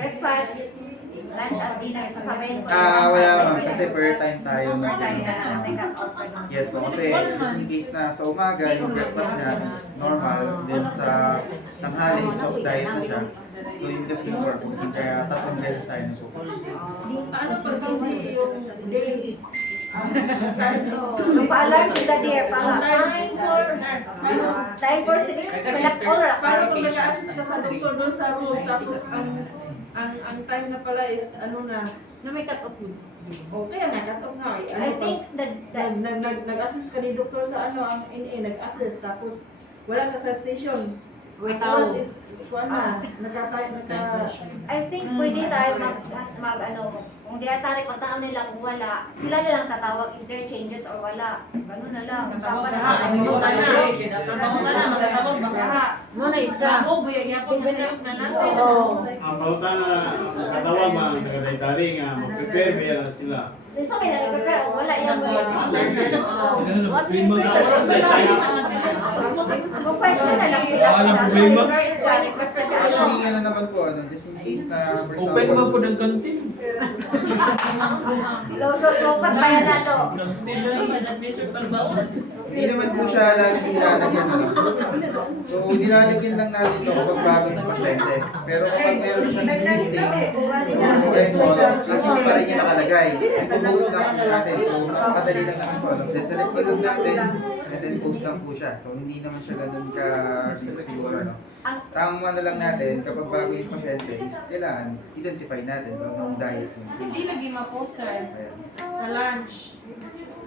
Breakfast, lunch at dinner, sasabayin ko. Wala naman, kasi per time tayo. Per time na lang, may cut-off ka nun. Yes po, kasi just in case na sa umaga, yung breakfast niya is normal, then sa tanghali, soft diet na siya. So, yun kasi yung purpose, kaya 3 beses tayo nasupost. Paano pag kasi yung days? Paalarm kita dear, para time for select all. Paano pag nag-assist ka sa doktor doon sa room, tapos ang time na pala is ano na may cut-off food. O kaya nga, cut-off nga. I think that Nag-assist ka ni doktor sa ang NA, nag-assist, tapos wala ka sa station. Wait, Tapos is, kuha na, I think pwede tayo mag kung dietary, pagtanong nila kung wala, sila na lang tatawag, is there changes or wala. Ganun na lang. Usapan na lang. Kalimutan na. Kalimutan na. Magkatawag baka. Muna isa. Ako, buya po na sa'yo na natin. Ang pauta na katawag mga taga-dietary nga, mag-prepare, mayroon sila. Minsan may nag-prepare o wala yung way. Kung question na lang sila. Actually, ano naman po, just in case na for Open example, man po ng canteen. Losot ko, bayan na to. hindi naman po siya laging nilalagyan, ano. So, nilalagyan lang natin ito kapag bago yung pasyente. Pero kapag meron siyang existing, so, assist pa rin yung nakalagay. So, post lang po natin. So, napakadali lang naman po. Select ko lang natin, and then post lang po siya. So, hindi naman siya ganun siguro, ano. Ang ano lang natin, kapag bago yung pasyente is kailangan identify natin kung anong diet yung Hindi lagi ma-post, sir. Ayan. Sa lunch.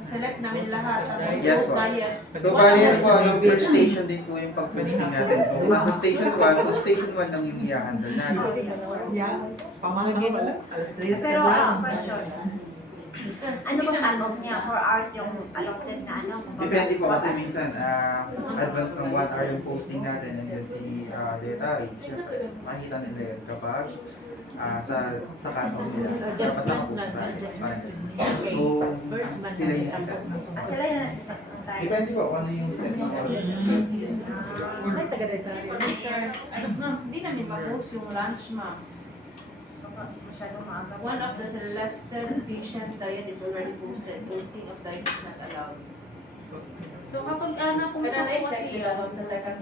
Select namin lahat. Tapos Yes, post po. diet. So, bali yan po, first station din po yung pag-posting natin. So, nasa station 1, so station 1 lang yung i-handle natin. Pero, question. Ano bang cut-off niya? 4 hours yung allotted na ano? Depende po kasi minsan, advance ng 1 hour yung posting natin and then si dietary, syempre, makikita nila yun kapag sa cut-off nila. Dapat nakapost na parang so, sila yung isa. Sila yung nasa tayo. Depende po kung ano yung set ng oras. Ay, taga-dietary. Sir, ano, ma'am, hindi namin ma-post yung lunch, ma'am. Masyadong maaga. One of the selected patient diet is already posted. Posting of diet is not allowed. So kapag na-post po kasi yun,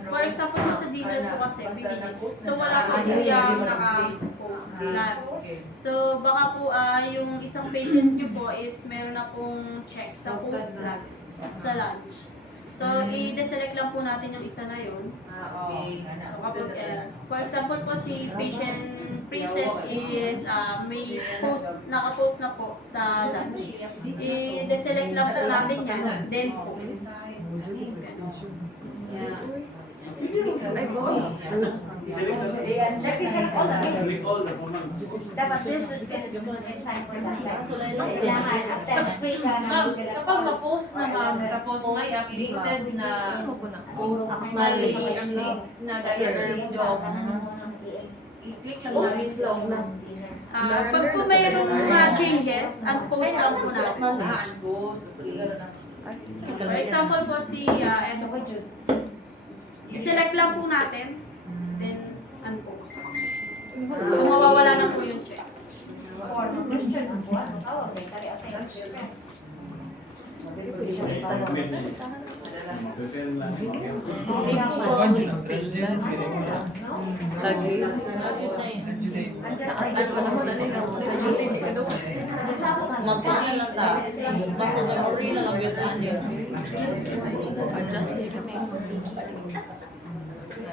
for example po sa dinner po kasi, beginning, so wala po po yung naka-post lahat. So baka po yung isang patient nyo po is meron na pong check sa post log sa lunch. So i-deselect lang po natin yung isa na yun. Okay. So kapag, for example po si patient Princess is may post, naka-post na po sa lunch. I-deselect lang po natin yan, then post. Select all na po man. Dapat there should be a specific time for that. Like, kailangan at test free ka na Ma'am, sila. kapag ma-post na ma'am, tapos may updated na may update na dietary job, i-click lang namin flow. Pag po mayroong changes, unpost lang po natin. For example po si, eto ko Jude. I-select lang po natin, then unpost. So mawawala na po yung check. Question ang buwan. Tawag, may tari asay. Prepare lang. Lagi. Magkano lang ta? Basta memory na lang yun. Adjust ni kami.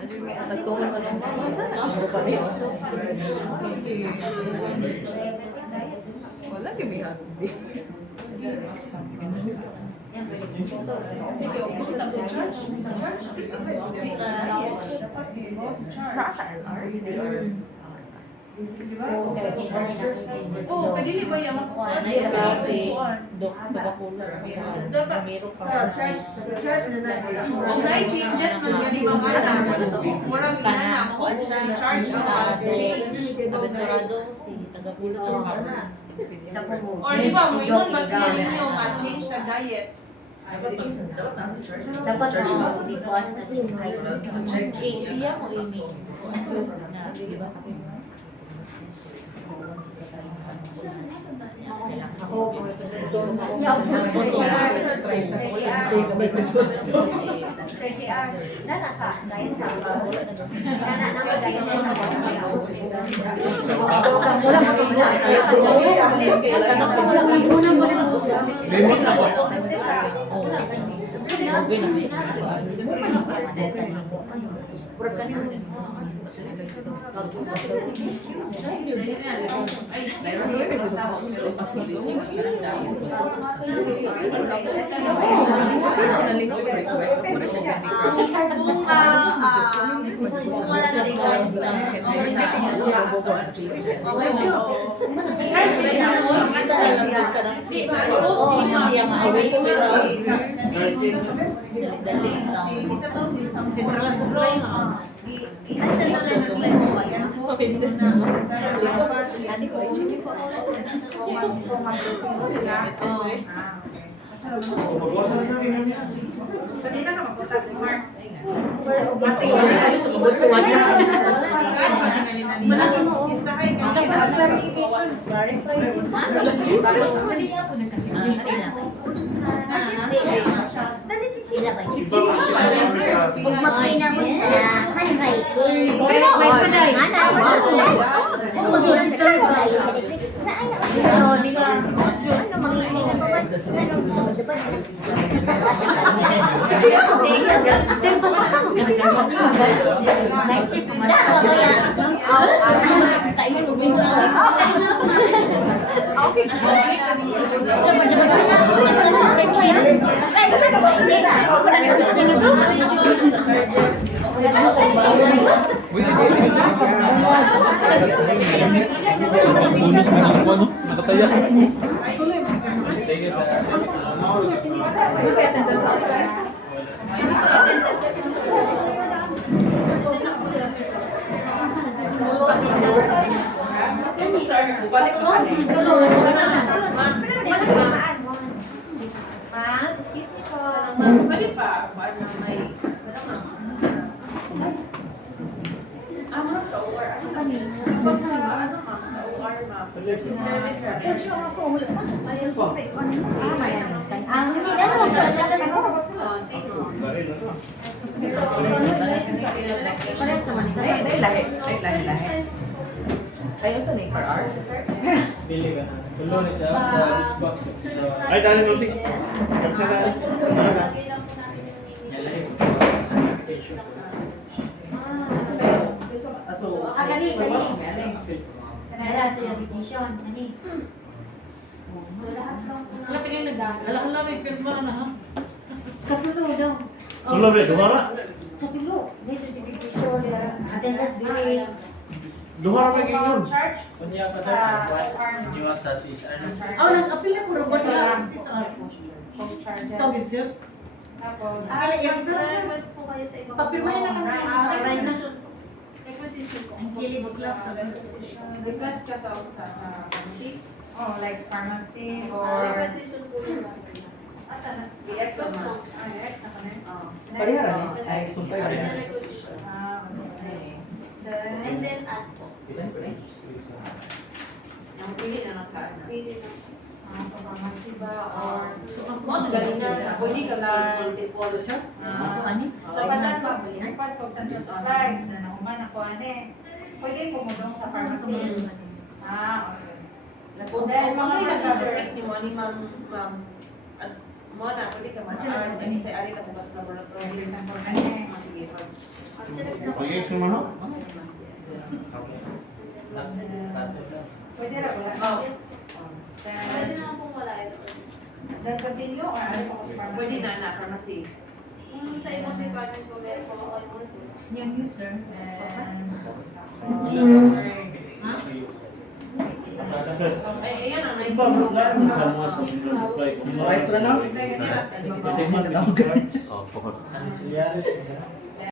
Nagtungan pa lang. Ako pa rin. Wala kimihan. Hindi, pumunta sa church. Sa church. Nasa LR? Oo, kadili ba yung makukuha siya? Sa church na kung na-changes ng galing mga anak, murang inana mo, si church na change. Or di ba, mo yun, mas yan yung change sa diet. Dapat nasa church. Dapat dito sa Siya mo ini. Na, di ba? Sir JR, nasa diet sa Nana na diet sa Limot na ba? Kung wala na Central supply. Kung magkina mo sa handwriting. Pero may paday. Kung magkina sa handwriting. Ano, di ka, ano, magkina pa ba? Ano, di ba? Night shift. Dahil ba kaya? Tayo nung medyo. Bonus na ako, ano? Nakataya. Balik ko ka Ma'am, excuse me po. Pwede pa, sa OR, ano kanina? Pag sa, ano ma'am, sa OR ma'am. Service Ayaw sa neighbor art. Bili ka na. Tulo ni sa this box. Ay, dali mo, Tik. Kapsa na. So, Dali. Kanala sa education. Ani. So lahat lang po. Wala tingin nag-alala may pirma na ha. Katulo daw. Tulo, bre, dumara. Katulo. May certification. Attendance day. Dumara pa yun. Kunya ka sa New Assassis. Ano? Nag-apil ako robot na si Tawid sir. request po kayo sa ibang Papirmahin na kami. requisition. Requisition po. Ang kilig class. Request ka sa pharmacy. Oh, like pharmacy Requisition po yun. Asa na? BX po. X na kami. Oh. Parehara ni? Ay, sumpay And rin. then requisition. And then add po. Ang pili na nakain. Pili na. Sa pharmacy ba or So, ang mga galing na, pwede ka na multi-polo siya. so patan ko request ko central supplies na nahuman ako pwede pumulong sa pharmacy. Okay. Dahil mga nasa-select ni mo, ni ma'am, Mo na, pwede ka Kasi mag-aaral. Ani tayo ari ka bukas laboratory. Sige, pag. Pag-yes naman ho. Pwede ra wala. Pwede naman pong wala ito. Then continue or ano po sa pharmacy? Pwede na, pharmacy. Kung sa ibang department po, meron po ako yung Yung user. Ay, ayan ang nice. Sa mga supply. Memorize na, no? Kasi mo na tawag. Oh, Ang